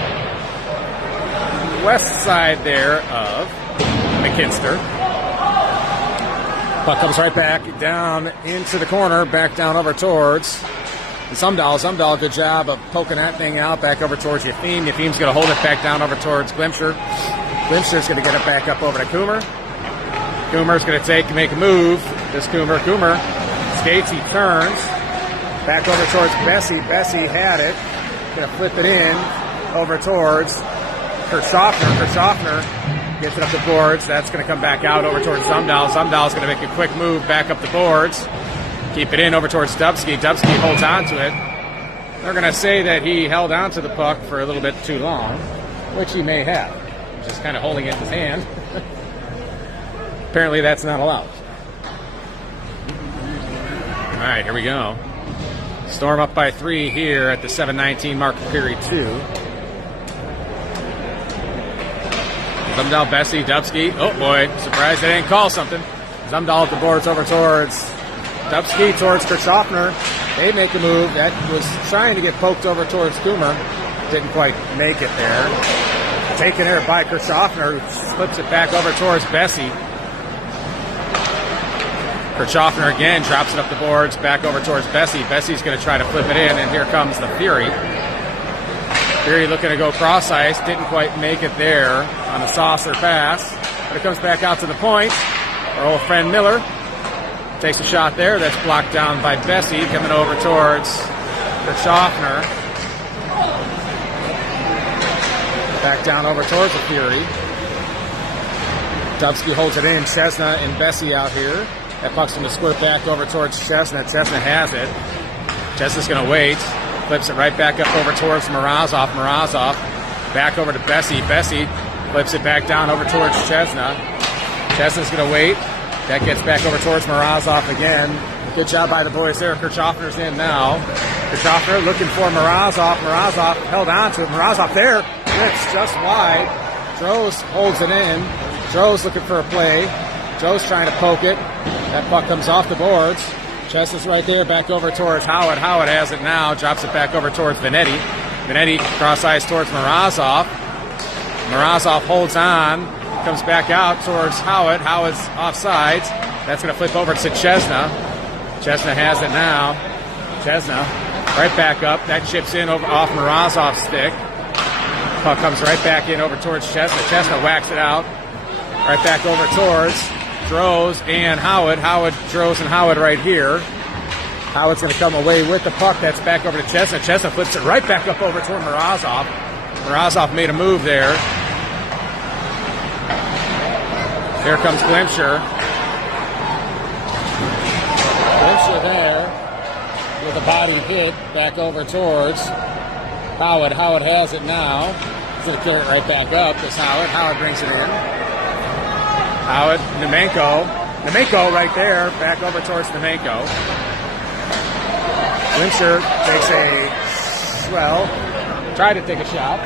west side there of McKinster. Puck comes right back down into the corner, back down over towards Zumdahl. Zumdahl, good job of poking that thing out, back over towards Yefim. Yefim's going to hold it back down over towards Glimcher. Glimcher's going to get it back up over to Coomer. Coomer's going to make a move. This Coomer skates, he turns. Back over towards Bessie. Bessie had it. Going to flip it in over towards Kirchhoffner. Kirchhoffner gets it up the boards. That's going to come back out over towards Zumdahl. Zumdahl's going to make a quick move back up the boards. Keep it in over towards Dubsky. Dubsky holds on to it. They're going to say that he held on to the puck for a little bit too long, which he may have. Just kind of holding it in his hand. Apparently that's not allowed. All right, here we go. Storm up by 3 here at the 7:19 mark of period 2. Zumdahl, Bessie, Dubsky. Oh boy, surprised they didn't call something. Zumdahl at the boards over towards Dubsky, towards Kirchhoffner. They make a move. That was trying to get poked over towards Coomer. Didn't quite make it there. Taken there by Kirchhoffner, who slips it back over towards Bessie. Kirchhoffner again drops it up the boards, back over towards Bessie. Bessie's going to try to flip it in, and here comes the Fury. Fury looking to go cross ice. Didn't quite make it there on the saucer pass. But it comes back out to the point. Our old friend Miller takes a shot there. That's blocked down by Bessie, coming over towards Kirchhoffner. Back down over towards the Fury. Dubsky holds it in. Chesna and Bessie out here. That puck's going to squirt back over towards Chesna. Chesna has it. Chesna's going to wait. Flips it right back up over towards Morozov. Morozov back over to Bessie. Bessie flips it back down over towards Chesna. Chesna's going to wait. That gets back over towards Morozov again. Good job by the boys there. Kirchhoffner's in now. Kirchhoffner looking for Morozov. Morozov held on to it. Morozov there. Flips just wide. Droz holds it in. Droz looking for a play. Droz trying to poke it. That puck comes off the boards. Chesna's right there, back over towards Howard. Howard has it now, drops it back over towards Vanetti. Vanetti cross ice towards Morozov. Morozov holds on, comes back out towards Howard. Howard's offsides. That's going to flip over to Chesna. Chesna has it now. Chesna right back up. That chips in over off Morozov's stick. Puck comes right back in over towards Chesna. Chesna whacks it out. Right back over towards Droz and Howard. Howard, Droz, and Howard right here. Howard's going to come away with the puck. That's back over to Chestnut. Chestnut flips it right back up over toward Morozov. Morozov made a move there. Here comes Glimcher. Glimcher there with a body hit back over towards Howard. Howard has it now. He's going to carry it right back up. This Howard. Howard brings it in. Howard, Nemenko. Nemenko right there, back over towards Nemenko. Glimcher takes tried to take a shot.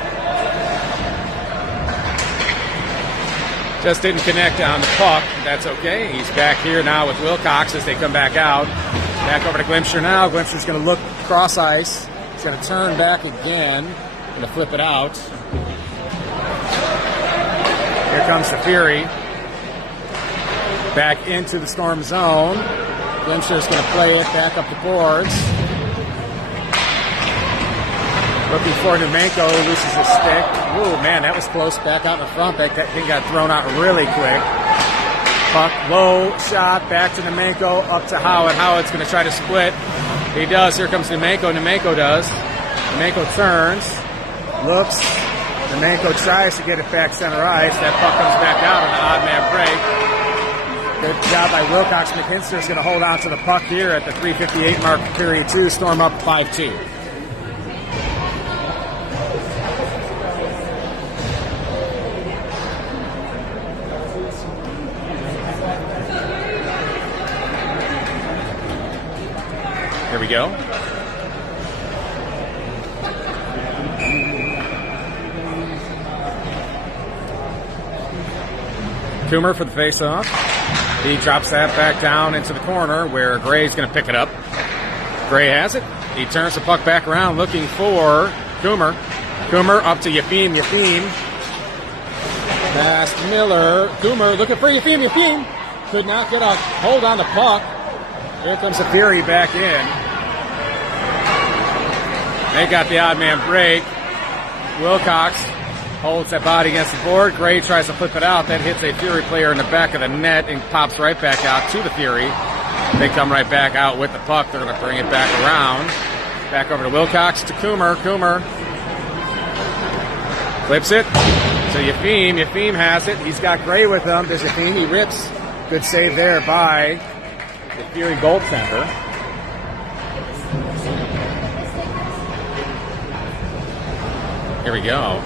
Just didn't connect on the puck. That's okay. He's back here now with Wilcox as they come back out. Back over to Glimcher now. Glimcher's going to look cross ice. He's going to turn back again. Going to flip it out. Here comes the Fury. Back into the Storm zone. Glimcher's going to play it back up the boards. Looking for Nemenko, loses his stick. Ooh, man, that was close. Back out in the front. That thing got thrown out really quick. Puck, low shot, back to Nemenko, up to Howard. Howard's going to try to split. He does. Here comes Nemenko. Nemenko does. Nemenko turns, looks. Nemenko tries to get it back center ice. That puck comes back out on an odd man break. Good job by Wilcox. McKinster's going to hold on to the puck here at the 3:58 mark, period 2. Storm up 5-2. Here we go. Coomer for the faceoff. He drops that back down into the corner where Gray's going to pick it up. Gray has it. He turns the puck back around looking for Coomer. Coomer up to Yefim. Yefim. Past Miller. Coomer looking for Yefim. Yefim could not get a hold on the puck. Here comes the Fury back in. They got the odd man break. Wilcox holds that body against the board. Gray tries to flip it out. That hits a Fury player in the back of the net and pops right back out to the Fury. They come right back out with the puck. They're going to bring it back around. Back over to Wilcox to Coomer. Coomer flips it to Yefim. Yefim has it. He's got Gray with him. There's Yefim. He rips. Good save there by the Fury goaltender. Here we go.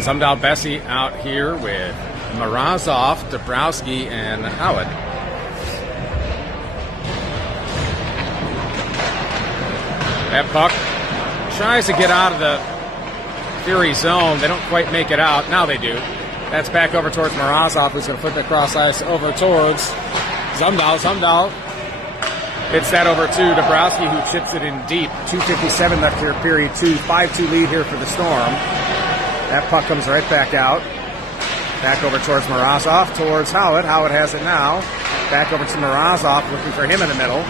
Sumdahl Bessie out here with Morozov, Dabrowski, and Howard. That puck tries to get out of the Fury zone. They don't quite make it out. Now they do. That's back over towards Morozov, who's going to flip it across ice over towards Sumdahl. Sumdahl hits that over to Dabrowski, who chips it in deep. 2:57 left here, period 2. 5-2 lead here for the Storm. That puck comes right back out. Back over towards Morozov, towards Howard. Howard has it now. Back over to Morozov, looking for him in the middle.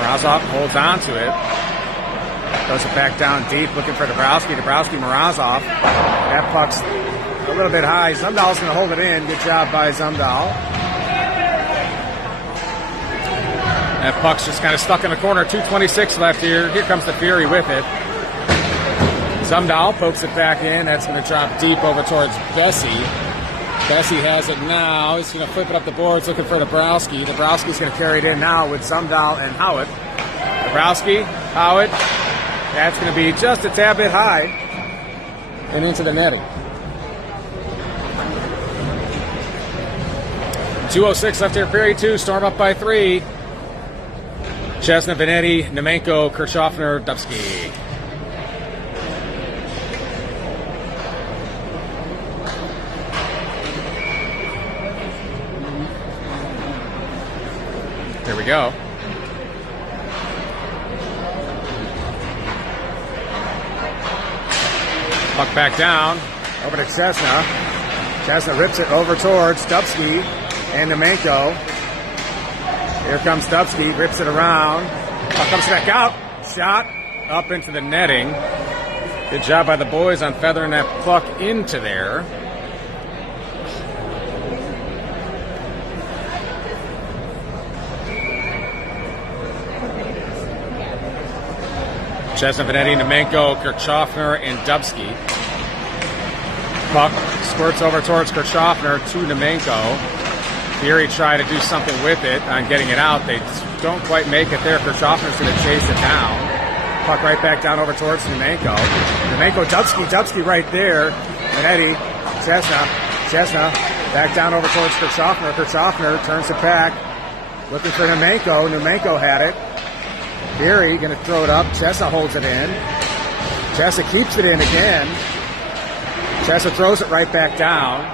Morozov holds on to it. Goes it back down deep, looking for Dabrowski. Dabrowski, Morozov. That puck's a little bit high. Zumdahl's going to hold it in. Good job by Zumdahl. That puck's just kind of stuck in the corner. 2:26 left here. Here comes the Fury with it. Zumdahl pokes it back in. That's going to drop deep over towards Bessie. Bessie has it now. He's going to flip it up the boards looking for Dabrowski. Dabrowski's going to carry it in now with Zumdahl and Howard. Dabrowski, Howard. That's going to be just a tad bit high and into the netting. 2:06 left here, period 2. Storm up by 3. Chestnut, Vanetti, Nemenko, Kirchhoffner, Dubsky. Here we go. Puck back down, over to Chestnut. Chestnut rips it over towards Dubsky and Nemenko. Here comes Dubsky, rips it around. Puck comes back out. Shot up into the netting. Good job by the boys on feathering that puck into there. Chesna, Benetti, Nemenko, Kirchhoffner, and Dubsky. Puck squirts over towards Kirchhoffner to Nemenko. Fury tried to do something with it on getting it out. They don't quite make it there. Kirchhoffner's going to chase it down. Puck right back down over towards Nemenko. Nemenko, Dubsky right there. Benetti, Chesna, back down over towards Kirchhoffner. Kirchhoffner turns it back. Looking for Nemenko. Nemenko had it. Fury going to throw it up. Chesna holds it in. Chesna keeps it in again. Chesna throws it right back down.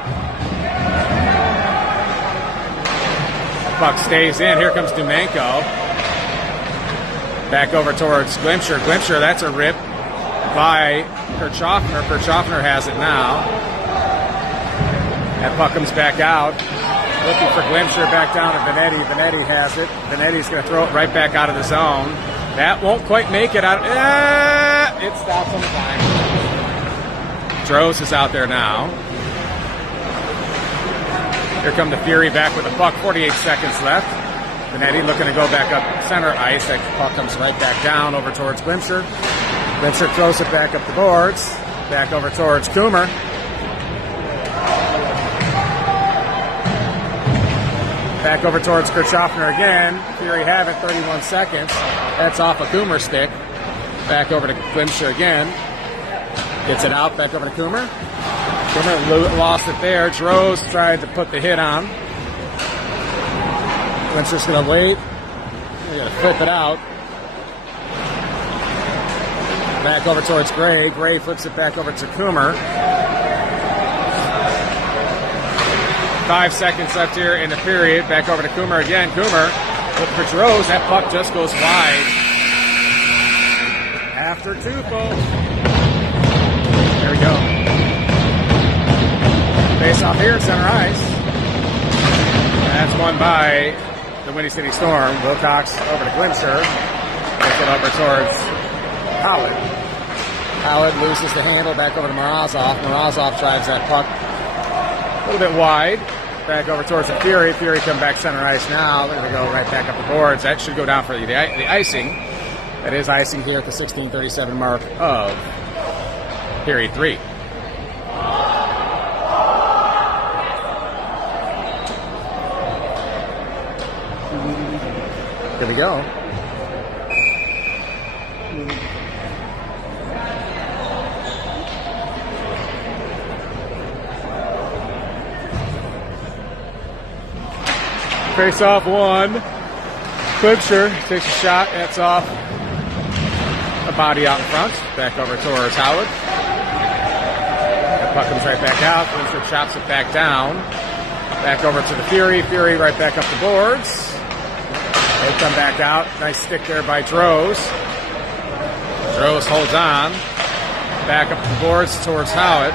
Puck stays in. Here comes Nemenko. Back over towards Glimcher. Glimcher, that's a rip by Kirchhoffner. Kirchhoffner has it now. That puck comes back out. Looking for Glimcher, back down to Benetti. Benetti has it. Benetti's going to throw it right back out of the zone. That won't quite make it out. It stops on the line. Droz is out there now. Here come the Fury back with the puck. 48 seconds left. Benetti looking to go back up center ice. That puck comes right back down over towards Glimcher. Glimcher throws it back up the boards. Back over towards Coomer. Back over towards Kirchhoffner again. Fury have it, 31 seconds. That's off a Coomer stick. Back over to Glimcher again. Gets it out, back over to Coomer. Coomer lost it there. Droz tried to put the hit on. Glimcher's going to wait. They're going to flip it out. Back over towards Gray. Gray flips it back over to Coomer. 5 seconds left here in the period. Back over to Coomer again. Coomer, look for Droz. That puck just goes wide. After two, folks. There we go. Face off here at center ice. That's won by the Windy City Storm. Wilcox over to Glimcher. Gets it over towards Howard. Howard loses the handle. Back over to Morozov. Morozov drives that puck a little bit wide. Back over towards the Fury. Fury come back center ice now. They're going to go right back up the boards. That should go down for the icing. That is icing here at the 16:37 mark of period 3. Here we go. Face off one. Glimcher takes a shot. That's off a body out in front. Back over towards Howard. That puck comes right back out. Glimcher chops it back down. Back over to the Fury. Fury right back up the boards. They come back out. Nice stick there by Droz. Droz holds on. Back up the boards towards Howard.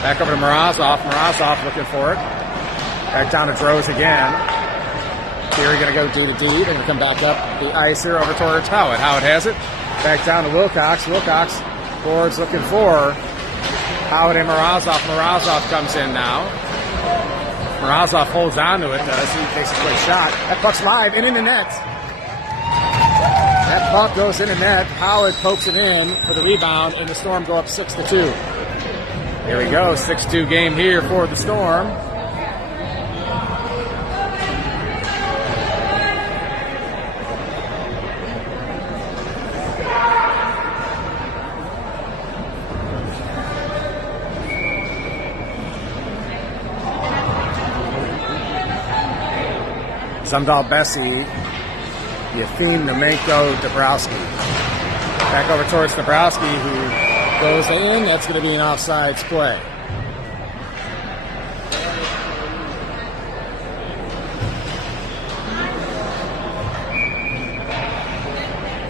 Back over to Morozov. Morozov looking for it. Back down to Droz again. Fury going to go D to D. They're going to come back up the ice here over towards Howard. Howard has it. Back down to Wilcox. Wilcox boards looking for Howard and Morozov. Morozov comes in now. Morozov holds on to it. He takes a quick shot. That puck's live and in the net. That puck goes in the net. Howard pokes it in for the rebound, and the Storm go up 6-2. Here we go. 6-2 game here for the Storm. Zumdahl, Bessie, Yefim, Nemenko, Dabrowski. Back over towards Dabrowski, who goes in. That's going to be an offsides play.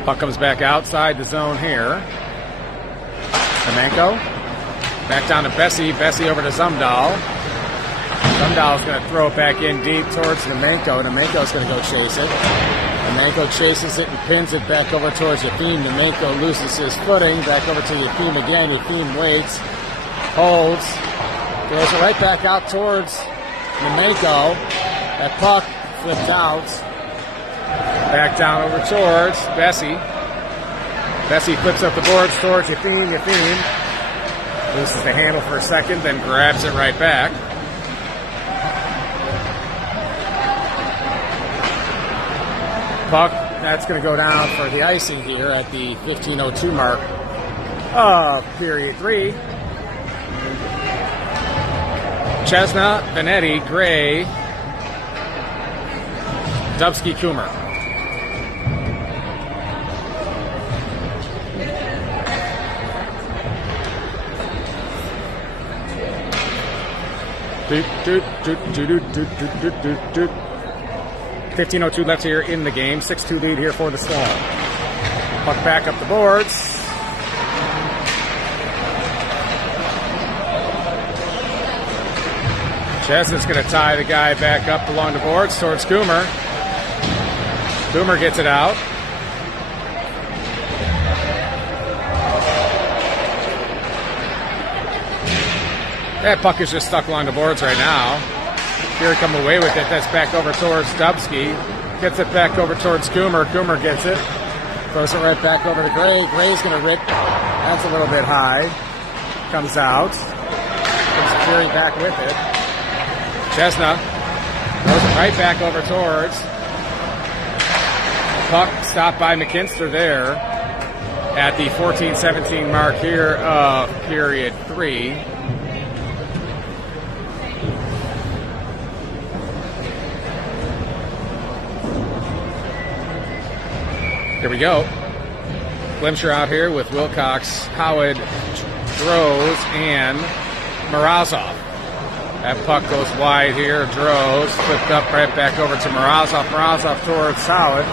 Puck comes back outside the zone here. Nemenko. Back down to Bessie. Bessie over to Zumdahl. Zumdahl's going to throw it back in deep towards Nemenko. Nemenko's going to go chase it. Nemenko chases it and pins it back over towards Yefim. Nemenko loses his footing. Back over to Yefim again. Yefim waits. Holds. Throws it right back out towards Nemenko. That puck flipped out. Back down over towards Bessie. Bessie flips up the boards towards Yefim. Yefim loses the handle for a second, then grabs it right back. Puck, that's going to go down for the icing here at the 15:02 mark of period 3. Chesna, Benetti, Gray, Dubsky, Coomer. Doot, doot, doot, doot, doot, doot, doot, doot, doot. 15:02 left here in the game. 6-2 lead here for the Storm. Puck back up the boards. Chesna's going to tie the guy back up along the boards towards Coomer. Coomer gets it out. That puck is just stuck along the boards right now. Here come away with it. That's back over towards Dubsky. Gets it back over towards Coomer. Coomer gets it. Throws it right back over to Gray. Gray's going to rip. That's a little bit high. Comes out. Comes Fury back with it. Chesna throws it right back over towards. Puck stopped by McKinster there at the 14-17 mark here of period 3. Here we go. Glimcher out here with Wilcox, Howard, Droz, and Morozov. That puck goes wide here. Droz flipped up right back over to Morozov. Morozov towards Howard.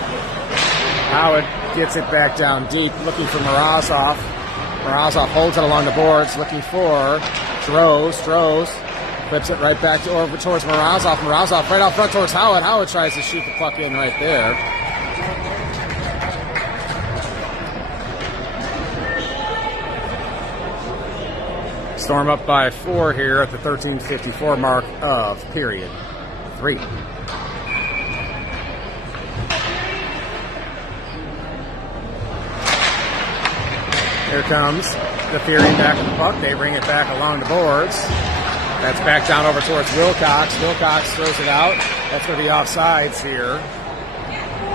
Howard gets it back down deep, looking for Morozov. Morozov holds it along the boards, looking for Droz. Droz flips it right back over towards Morozov. Morozov right out front towards Howard. Howard tries to shoot the puck in right there. Storm up by 4 here at the 13:54 mark of period 3. Here comes the Fury back to the puck. They bring it back along the boards. That's back down over towards Wilcox. Wilcox throws it out. That's going to be offsides here.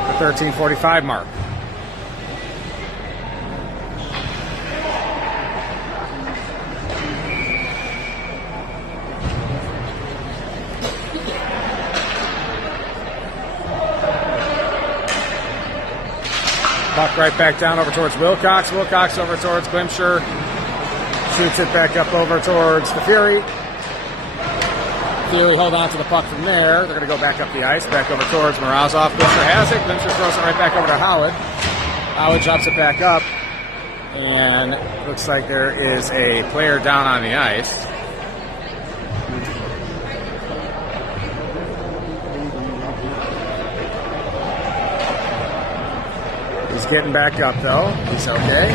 The 13:45 mark. Puck right back down over towards Wilcox. Wilcox over towards Glimcher. Shoots it back up over towards the Fury. Fury hold on to the puck from there. They're going to go back up the ice, back over towards Morozov. Glimcher has it. Glimcher throws it right back over to Howard. Howard drops it back up. And looks like there is a player down on the ice. He's getting back up, though. He's okay.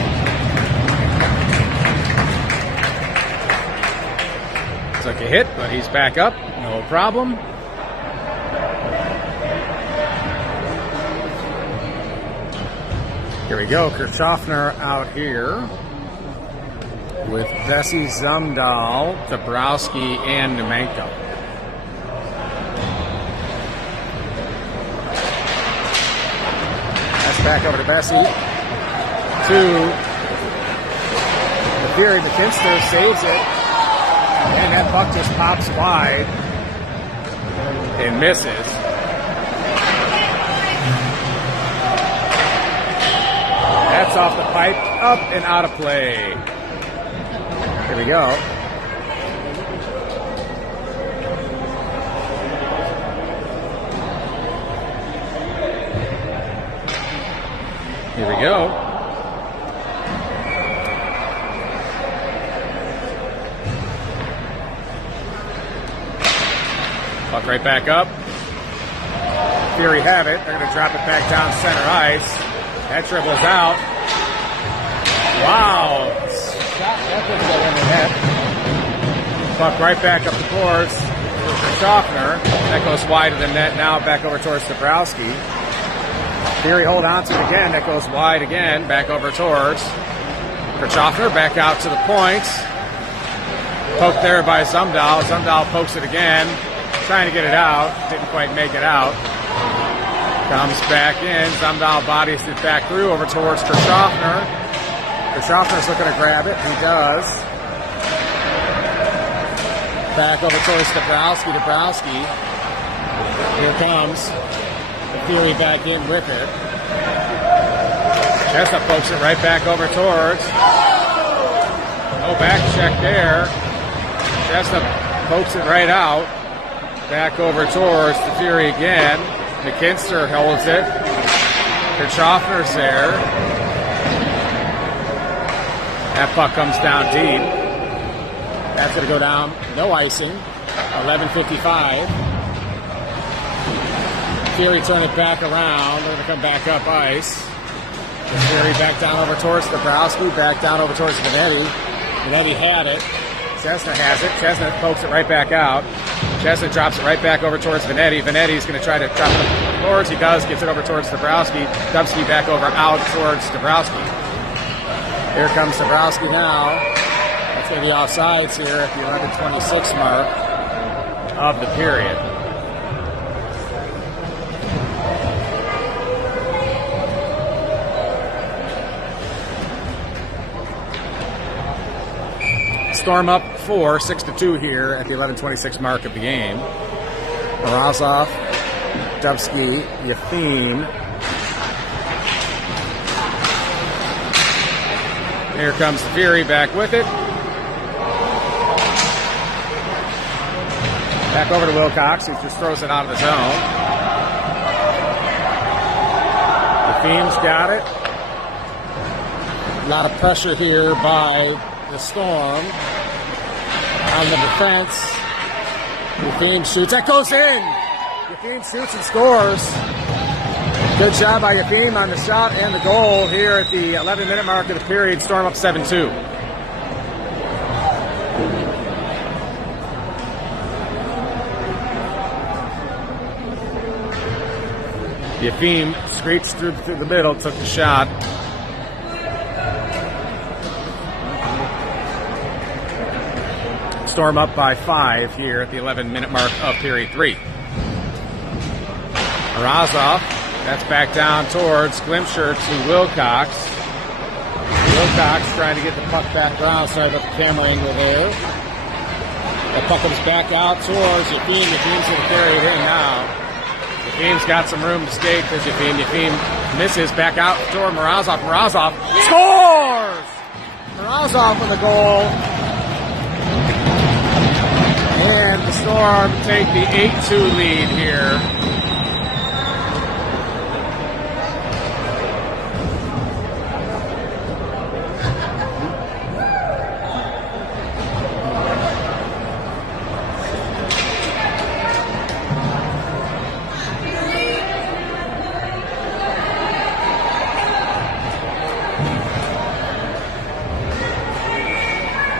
Took a hit, but he's back up. No problem. Here we go. Kirchhoffner out here with Vesey, Zumdahl, Dabrowski, and Nemenko. Back over to Bessie. To the Fury. McKinster saves it. And that puck just pops wide and misses. That's off the pipe, up and out of play. Here we go. Here we go. Puck right back up. Fury have it. They're going to drop it back down center ice. That dribbles out. Wow. That didn't go in the net. Puck right back up the boards for Schaffner. That goes wide of the net now, back over towards Dabrowski. Fury hold on to it again. That goes wide again. Back over towards Kirchhoffner. Back out to the point. Poked there by Zumdahl. Zumdahl pokes it again. Trying to get it out. Didn't quite make it out. Comes back in. Zumdahl bodies it back through over towards Kirchhoffner. Kirchhoffner's looking to grab it. He does. Back over towards Dabrowski. Dabrowski. Here comes the Fury back in with it. Chestnut pokes it right back over towards. No back check there. Chestnut pokes it right out. Back over towards the Fury again. McKinster holds it. Kirchhoffner's there. That puck comes down deep. That's going to go down. No icing. 11:55. Fury turn it back around. They're going to come back up ice. The Fury back down over towards Dabrowski. Back down over towards Vanetti. Vanetti had it. Chestnut has it. Chestnut pokes it right back out. Chestnut drops it right back over towards Vanetti. Vanetti's going to try to drop it towards. He does. Gets it over towards Dabrowski. Dubsky back over out towards Dabrowski. Here comes Dabrowski now. That's going to be offsides here at the 11:26 mark of the period. Storm up 4, 6-2 here at the 11:26 mark of the game. Morozov, Dubsky, Yefim. Here comes the Fury back with it. Back over to Wilcox, who just throws it out of the zone. Yefim's got it. A lot of pressure here by the Storm on the defense. Yefim shoots. That goes in. Yefim shoots and scores. Good job by Yefim on the shot and the goal here at the 11-minute mark of the period. Storm up 7-2. Yefim scrapes through the middle, took the shot. Storm up by 5 here at the 11-minute mark of period 3. Morozov, that's back down towards Glimsher to Wilcox. Wilcox trying to get the puck back around. Sorry about the camera angle there. The puck comes back out towards Yefim. Yefim's going to carry it in now. Yefim's got some room to skate. There's Yefim. Yefim misses back out toward Morozov. Morozov scores! Morozov with a goal. And the Storm take the 8-2 lead here.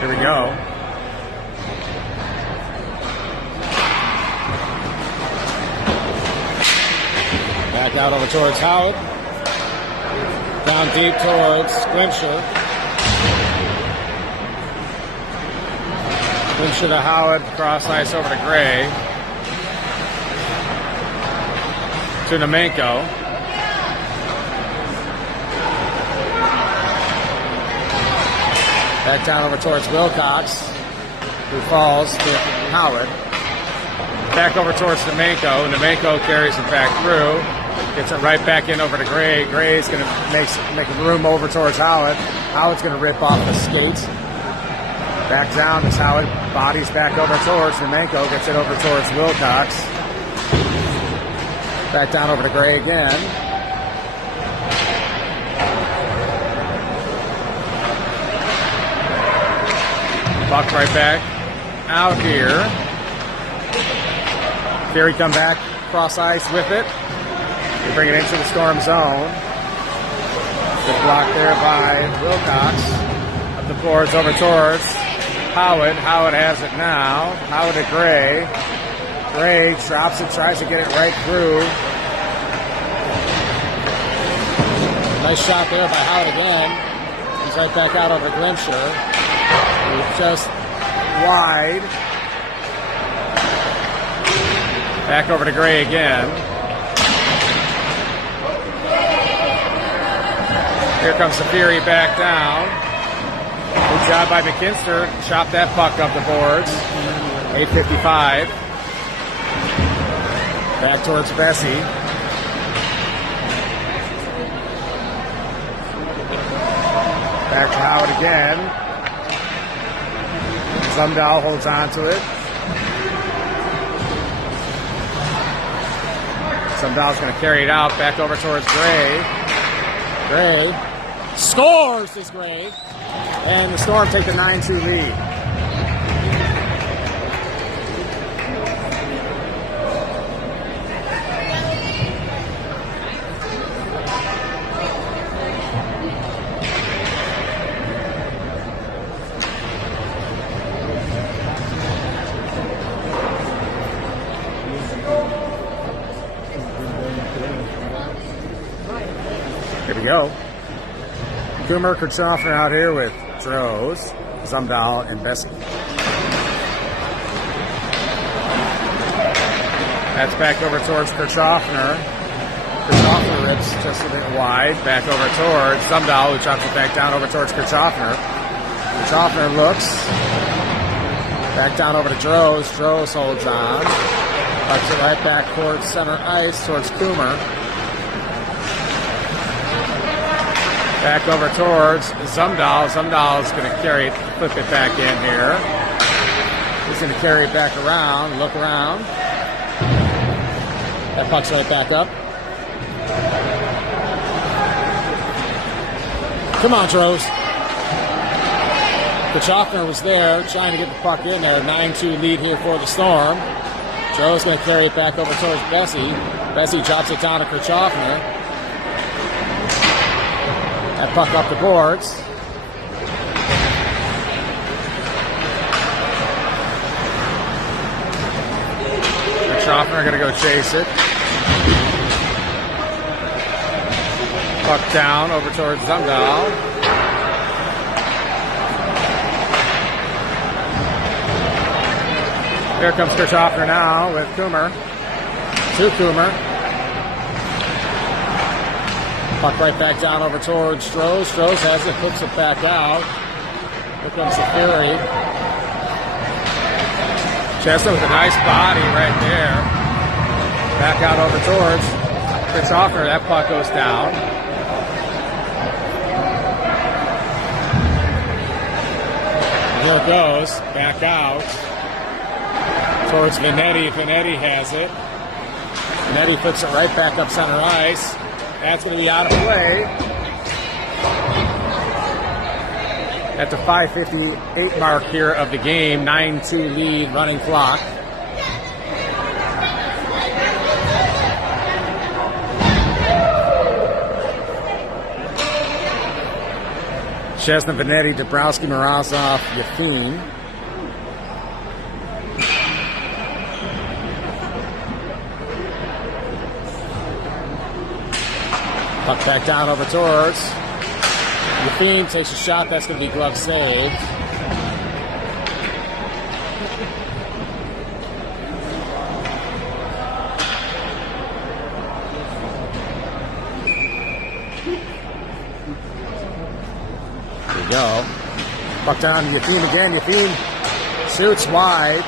Here we go. Back out over towards Howard. Down deep towards Glimsher. Glimsher to Howard. Cross ice over to Gray. To Nemenko. Back down over towards Wilcox, who falls to Howard. Back over towards Nemenko. Nemenko carries it back through. Gets it right back in over to Gray. Gray's going to make room over towards Howard. Howard's going to rip off the skates. Back down as Howard bodies back over towards Nemenko. Gets it over towards Wilcox. Back down over to Gray again. Puck right back out here. Fury come back, cross ice with it. They bring it into the Storm zone. Good block there by Wilcox. Up the boards over towards Howard. Howard has it now. Howard to Gray. Gray drops it, tries to get it right through. Nice shot there by Howard again. He's right back out over Grimsher. He's just wide. Back over to Gray again. Here comes the Fury back down. Good job by McKinster. Chopped that puck up the boards. 8:55. Back towards Bessie. Back to Howard again. Zumdahl holds on to it. Zumdahl's going to carry it out. Back over towards Gray. Gray scores this Gray. And the Storm take the 9-2 lead. Here we go. Coomer, Kirchhoffner out here with Droz, Zumdahl, and Bessie. That's back over towards Kirchhoffner. Kirchhoffner rips just a bit wide. Back over towards Zumdahl, who chops it back down over towards Kirchhoffner. Kirchhoffner looks. Back down over to Droz. Droz holds on. Puts it right back towards center ice, towards Coomer. Back over towards Zumdahl. Zumdahl is going to flip it back in here. He's going to carry it back around, look around. That puck's right back up. Come on, Droz. Kirchhoffner was there trying to get the puck in there. 9-2 lead here for the Storm. Droz going to carry it back over towards Bessie. Bessie drops it down to Kirchhoffner. That puck up the boards. Kirchhoffner going to go chase it. Puck down over towards Zumdahl. Here comes Kirchhoffner now with Coomer. To Coomer. Puck right back down over towards Droz. Droz has it, hooks it back out. Here comes the Fury. Chester with a nice body right there. Back out over towards Kirchhoffner. That puck goes down. And here it goes. Back out towards Vanetti. Vanetti has it. Vanetti puts it right back up center ice. That's going to be out of play at the 5:58 mark here of the game. 9-2 lead, running clock. Chesna, Vanetti, Dabrowski, Morozov, Yefim. Puck back down over towards Yefim, takes a shot. That's going to be glove saved. There we go. Puck down to Yefim again. Yefim shoots wide.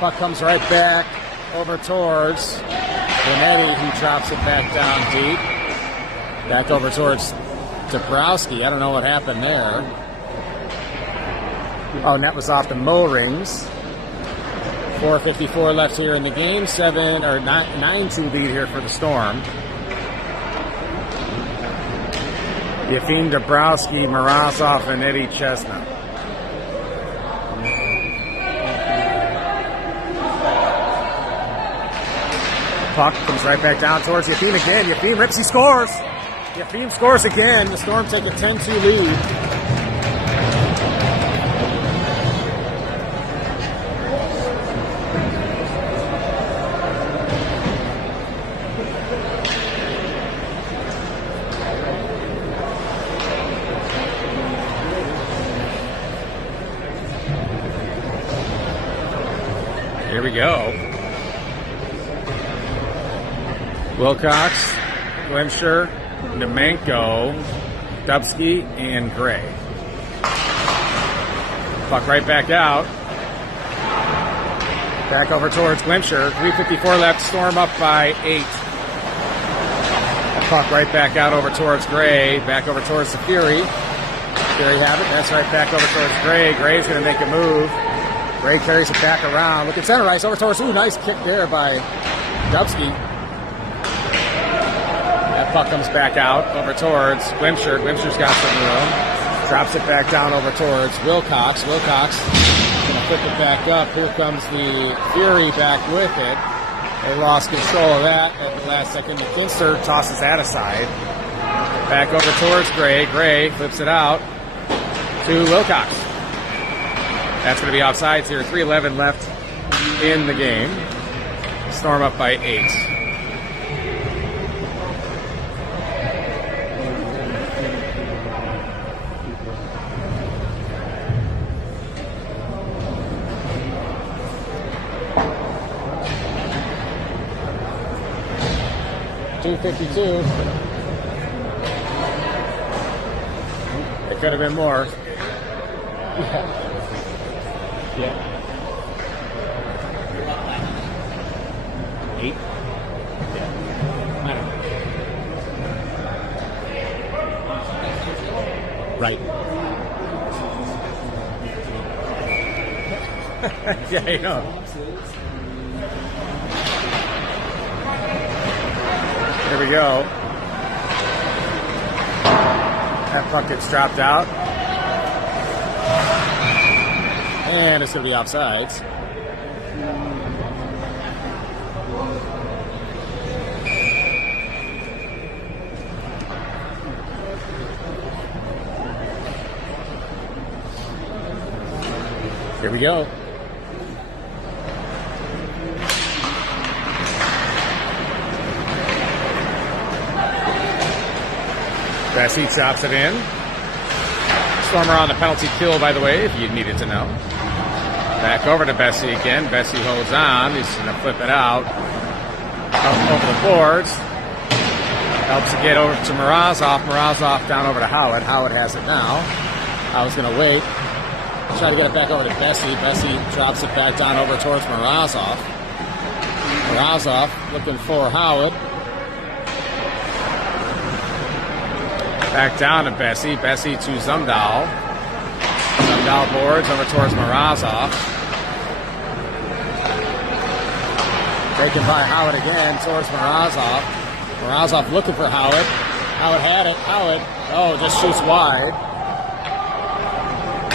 Puck comes right back over towards Vanetti, who drops it back down deep. Back over towards Dabrowski. I don't know what happened there. Oh, and that was off the Mo rings. 4:54 left here in the game. 9-2 lead here for the Storm. Yefim, Dabrowski, Morozov, and Eddie Chestnut. Puck comes right back down towards Yefim again. Yefim rips, he scores. Yefim scores again. The Storm take a 10-2 lead. Here we go. Wilcox, Glimsher, Nemenko, Dubsky, and Gray. Puck right back out. Back over towards Glimsher. 3:54 left. Storm up by 8. That puck right back out over towards Gray. Back over towards the Fury. Fury have it. That's right back over towards Gray. Gray's going to make a move. Gray carries it back around. Look at center ice over towards. Ooh, nice kick there by Dubsky. That puck comes back out over towards Glimsher. Glimsher's got some room. Drops it back down over towards Wilcox. Wilcox going to flip it back up. Here comes the Fury back with it. They lost control of that at the last second. McKinster tosses that aside. Back over towards Gray. Gray flips it out to Wilcox. That's going to be offsides here. 3:11 left in the game. Storm up by 8. .252. It could have been more. Yeah. 8? Yeah. I don't know. Right. Yeah, you know. Here we go. That puck gets dropped out. And it's going to be offsides. Here we go. Bessie chops it in. Stormer on the penalty kill, by the way, if you needed to know. Back over to Bessie again. Bessie holds on. He's going to flip it out. Up over the boards. Helps to get over to Morozov. Morozov down over to Howard. Howard has it now. Howard's going to wait. Try to get it back over to Bessie. Bessie drops it back down over towards Morozov. Morozov looking for Howard. Back down to Bessie. Bessie to Zumdahl. Zumdahl boards over towards Morozov. Taken by Howard again towards Morozov. Morozov looking for Howard. Howard had it. Howard, just shoots wide.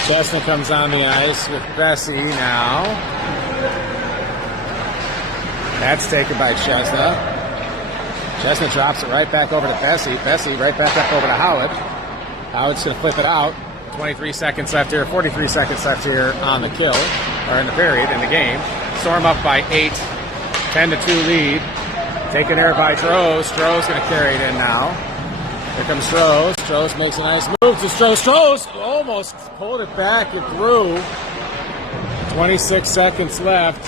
Chestnut comes on the ice with Bessie now. That's taken by Chestnut. Chestnut drops it right back over to Bessie. Bessie right back up over to Howard. Howard's going to flip it out. 23 seconds left here, 43 seconds left here on the kill, or in the period, in the game. Storm up by 8, 10-2 lead. Taken there by Stroh's. Stroh's going to carry it in now. Here comes Stroh's. Stroh's makes a nice move to Stroh's. Stroh's almost pulled it back and through. 26 seconds left.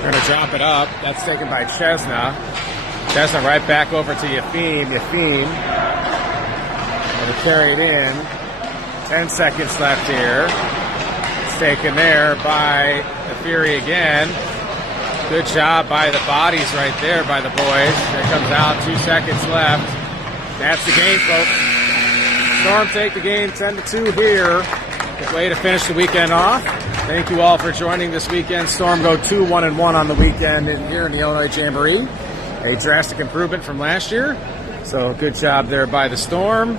They're going to drop it up. That's taken by Chesna. Chesna right back over to Yefim. Yefim going to carry it in. 10 seconds left here. It's taken there by the Fury again. Good job by the bodies right there by the boys. There comes out. 2 seconds left. That's the game, folks. Storm take the game 10-2 here. Good way to finish the weekend off. Thank you all for joining this weekend. Storm go 2-1-1 on the weekend here in the Illinois Jamboree. A drastic improvement from last year. So good job there by the Storm.